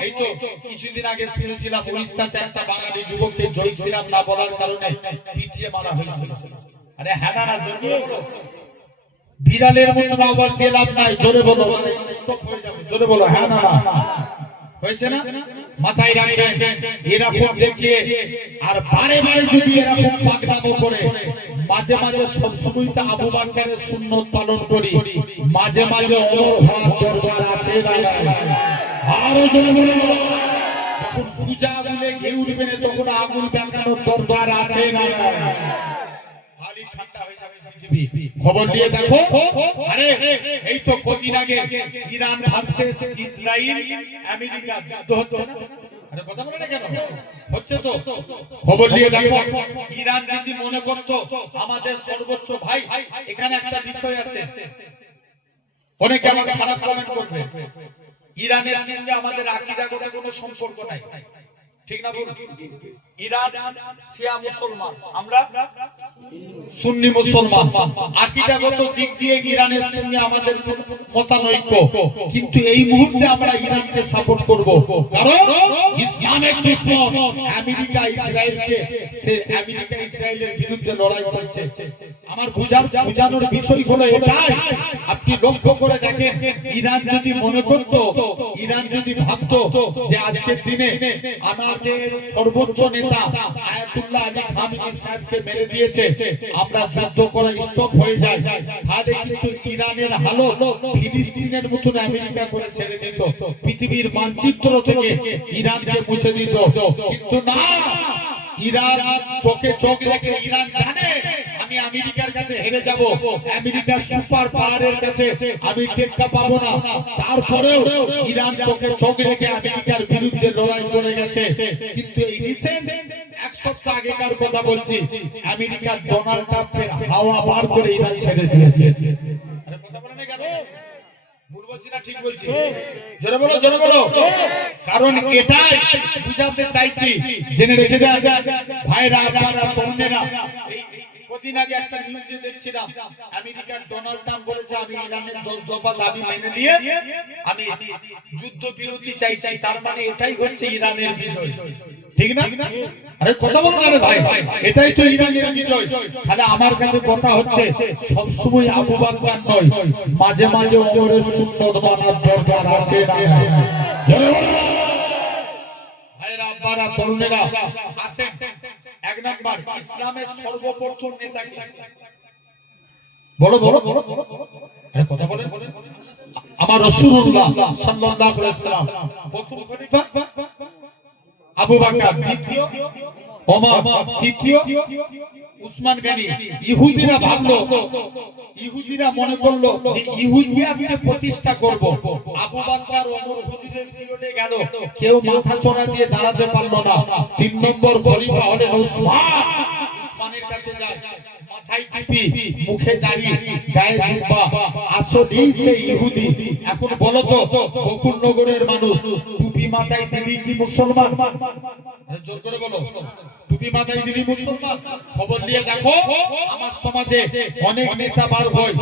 এই তো কিছুদিন আগে শুনেছিলাম উড়িষ্যাতে একটা বাঙালি যুবককে জয় শ্রীরাম না বলার কারণে পিটিয়ে মারা হয়েছিল। আরে হ্যাঁ না, জোরে বলো, বিড়ালের মতো আওয়াজ দিয়ে লাভ নাই, জোরে বলো, স্টপ হয়ে যাবে, জোরে বলো, হ্যাঁ না হয়েছে না? মাথায় রাখবেন, এরকম দেখিয়ে আর বারে বারে যদি এরকম পাগলামো করে, মাঝে মাঝে সবসময় তো আবু বকরের সুন্নাত পালন করি, মাঝে মাঝে ওমর হওয়ার দরকার আছে না? আরো জোরে বলো, যখন সুজা আগুনে ঘেউ উঠবে না, তখন আগুন দেখানোর দরকার আছে না? খালি ঠান্ডা হয়ে যাবে পৃথিবী। খবর নিয়ে দেখো, আরে এই তো কদিন আগে ইরান ভার্সেস ইসরাইল আমেরিকা যুদ্ধ হচ্ছে না? আরে কথা বলে না কেন? হচ্ছে তো। খবর নিয়ে দেখো, ইরান যদি মনে করতো আমাদের সর্বোচ্চ ভাই, এখানে একটা বিষয় আছে, অনেকে আমাকে খারাপ কমেন্ট করবে, ইরানের সঙ্গে আমাদের আকীদাগত কোনো সম্পর্ক নাই, ঠিক না বলুন? ইরান শিয়া মুসলমান, আমরা সুন্নি মুসলমান, আকীদাগত দিক দিয়ে ইরানের সঙ্গে আমাদের মতানৈক্য, কিন্তু এই মুহূর্তে আমরা ইরানকে সাপোর্ট করব, কারণ ইসলামের দুশমন আমেরিকা ইসরায়েলকে, সে আমেরিকা ইসরায়েলের বিরুদ্ধে লড়াই করছে। আমার বুঝানোর বিষয় হলো এটাই, আপনি লক্ষ্য করে দেখেন, ইরান যদি মনে করত, ইরান যদি ভাবতো যে আজকের দিনে আমাদের সর্বোচ্চ নেতা আয়াতুল্লাহ আলী খামেনি সাহেবকে মেরে দিয়েছে, আমরা যুদ্ধ করা স্টপ হয়ে যায়, তাহলে কিন্তু ইরানের হালত ফিলিস্তিনের মতন আমেরিকা করে ছেড়ে দিত, পৃথিবীর মানচিত্র থেকে ইরানকে মুছে দিত। কিন্তু না, ইরান চোখে চোখ রেখে, ইরান জানে আমি আমেরিকার কাছে হেরে যাব, আমেরিকার সুপার পাওয়ারের কাছে আমি টেক্কা পাবো না, তারপরেও ইরান চোখে চোখ রেখে আমেরিকার বিরুদ্ধে লড়াই করে গেছে। কিন্তু এই রিসেন্ট এক সপ্তাহ আগেকার কথা বলছি, আমেরিকার ডোনাল্ড ট্রাম্পের হাওয়া বার করে ইরান ছেড়ে দিয়েছে। আরে কথা বলে না কেন? ভুল বলছি না ঠিক বলছি? জোরে বলো, জোরে বলো। কারণ এটাই বুঝাতে চাইছি, জেনে রেখে দেন ভাইরা, আপনারা, তরুণেরা, এই কদিন আগে একটা নিউজে দেখছিলাম আমেরিকার ডোনাল্ড ট্রাম্প বলেছে আমি ইরানের 10 দফা দাবি মেনে নিয়ে আমি যুদ্ধ বিরতি চাইছি, তার মানে এটাই হচ্ছে ইরানের বিজয়, ঠিক না? আরে কথা বলো না রে ভাই, এটাই তো ইরানের বিজয়। তাহলে আমার কাছে কথা হচ্ছে সব সময় আবু বকর নয়, মাঝে মাঝে ওমরের সুন্নাত মানার দরকার আছে না? জোরে বলো ভাইরা, আব্বারা, তরুণেরা আসেন। এক নাম্বার ইসলামের সর্বপ্রথম নেতা কে? বড় বড় বড় আরে কথা বলেন। আমার রাসূলুল্লাহ সাল্লাল্লাহু আলাইহি ওয়াসাল্লাম। প্রথম খলিফা আবু বকর, দ্বিতীয় ওমর, তৃতীয় উসমান গনি। ইহুদিরা ভাবলো, ইহুদিরা মনে করলো যে ইহুদিয়াকে প্রতিষ্ঠা করব। আবু বকর ওমর হুজুরের পিরিয়ডে গেল, কেউ মাথা চড়া দিয়ে দাঁড়াতে পারলো না। 3 নম্বর খলিফা হলেন উসমান। উসমানের কাছে যায়, মাথায় টুপি, মুখে দাড়ি, গায়ে জুব্বা, আসলেই সে ইহুদি। এখন বলো তো বকুলনগরের মানুষ টুপি মাথায় দিলি কি মুসলমান? জোর করে বলো, টুপি মাথায় দিলি মুসলমান? খবর নিয়ে দেখো আমার সমাজে অনেক নেতা বার হয়,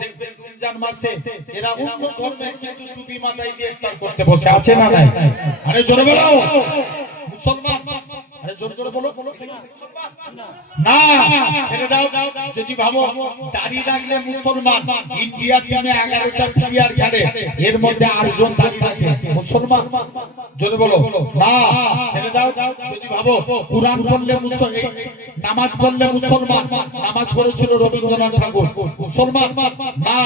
দেখবেন রমজান মাসে এরা অন্য ধর্মের কিন্তু টুপি মাথায় দিয়ে ইফতার করতে বসে আছে না নাই? আরে জোরে বলো মুসলমান। আরে জোর করে বলো না, ছেড়ে দাও। যদি ভাবো দাড়ি রাখলে মুসলমান, ইন্ডিয়ার টিমে 11টা প্লেয়ার খেলে, এর মধ্যে 8 জন দাড়ি রাখে, মুসলমান? জোরে বলো না, ছেড়ে দাও। যদি ভাবো কুরআন পড়লে মুসলমান, নামাজ পড়লে মুসলমান, নামাজ পড়েছিল রবীন্দ্রনাথ ঠাকুর, মুসলমান? না,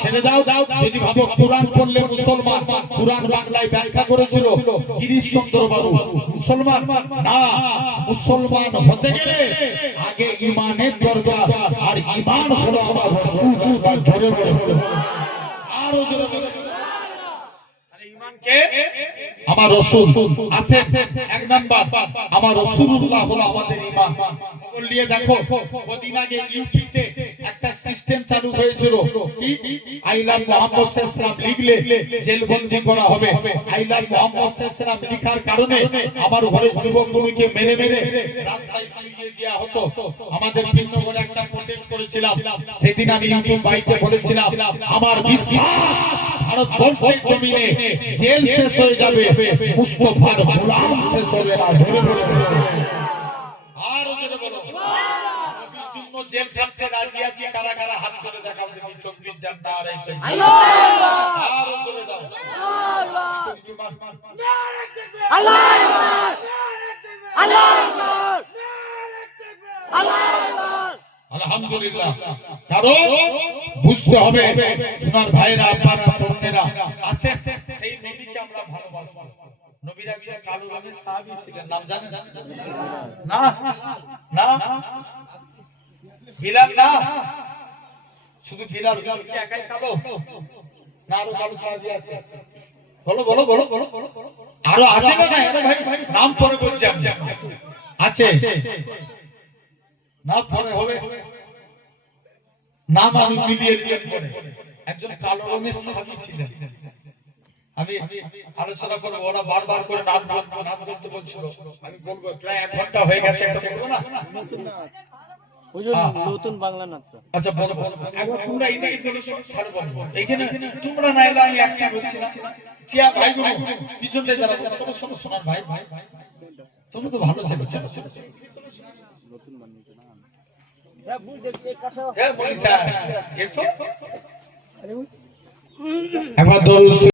ছেড়ে দাও। যদি ভাবো কুরআন পড়লে মুসলমান, কুরআন বাংলায় ব্যাখ্যা করেছিল গিরিশচন্দ্র বাবু, মুসলমান? না, মুসলমান হতে গেলে আগে ঈমানের দরকার, আর ঈমান হলো আমার রাসূলুল্লাহ। জোরে বলো, আরো জোরে বলো। আরে ঈমান কে? আমার রাসূল। আছে এক নাম্বার, আমার রাসূলুল্লাহ হলো আমাদের ঈমান। বলিয়ে দেখো কদিন আগে ইউপিতে একটা সিস্টেম চালু হয়েছিল, কি আই লাভ মুহাম্মদ সাল্লাল্লাহু আলাইহি ওয়াসাল্লাম লিখলে জেলবন্দি করা হবে। আই লাভ মুহাম্মদ সাল্লাল্লাহু আলাইহি ওয়াসাল্লাম লেখার কারণে আমার ঘরের যুবকগুলোকে মেরে মেরে রাস্তায় শুইয়ে দেয়া হতো। আমাদের বিন্দুগড়ে একটা প্রোটেস্ট করেছিলাম, সেদিন আমি ইউটিউব বাইতে বলেছিলাম আমার বিশ্বাস ভারতবর্ষের জমিনে জেল শেষ হয়ে যাবে, মুস্তাফার গোলাম শেষ হবে না। ধরে ধরে আর জোরে বলো নবীর জন্য জেল খাটতে রাজি আছি কারা কারা? হাত তুলে দেখাও দেখি। তাকবীর জানতা আর এই তাকবীর, আল্লাহু আর জোরে দাও, আল্লাহু আকবার, নারে তাকবীর, আল্লাহু আকবার, নারে তাকবীর, আল্লাহু আকবার, নারে তাকবীর, আল্লাহু আকবার। আলহামদুলিল্লাহ। কারণ বুঝতে হবে সোনার ভাইরা, আপনারা, তরুণেরা আছে, সেই নবীকে আমরা ভালোবাসবো। নবীর একজন কালো রঙের সাহাবী ছিলেন, নাম জানেন? না না, বিলাল না, শুধু বিলাল। বিলাল কি একাই কালো? না, আরো কালো সাহাবী আছে। বলো বলো বলো বলো, আরো আছে না? আরে ভাই নাম পরে বলছি আমি, আছে না, পরে হবে নাম আমি মিলিয়ে দিয়ে পরে। একজন কালো রঙের সাহাবী ছিলেন, আমি আলোচনা করব। ওরা বারবার করে নাম বলতে বলছিল, আমি বলবো প্রায় 1 ঘন্টা হয়ে গেছে, একটা বলবো না? হুজুর নতুন বাংলা নাচ। আচ্ছা বলো বলো, একবার তোমরা এইদিকে চলে এসো, তাহলে বলবো। এইখানে তোমরা না এলে আমি একটা বলছি না, চিয়া ভাইগুলো পিছনে যারা, ছোট ছোট সোনার ভাই, ভাই তুমি তো ভালো ছেলে, চলো চলো নতুন বানিয়েছো না? হ্যাঁ বুঝে এই কথা, হ্যাঁ বলিস, এসো একবার দরুদ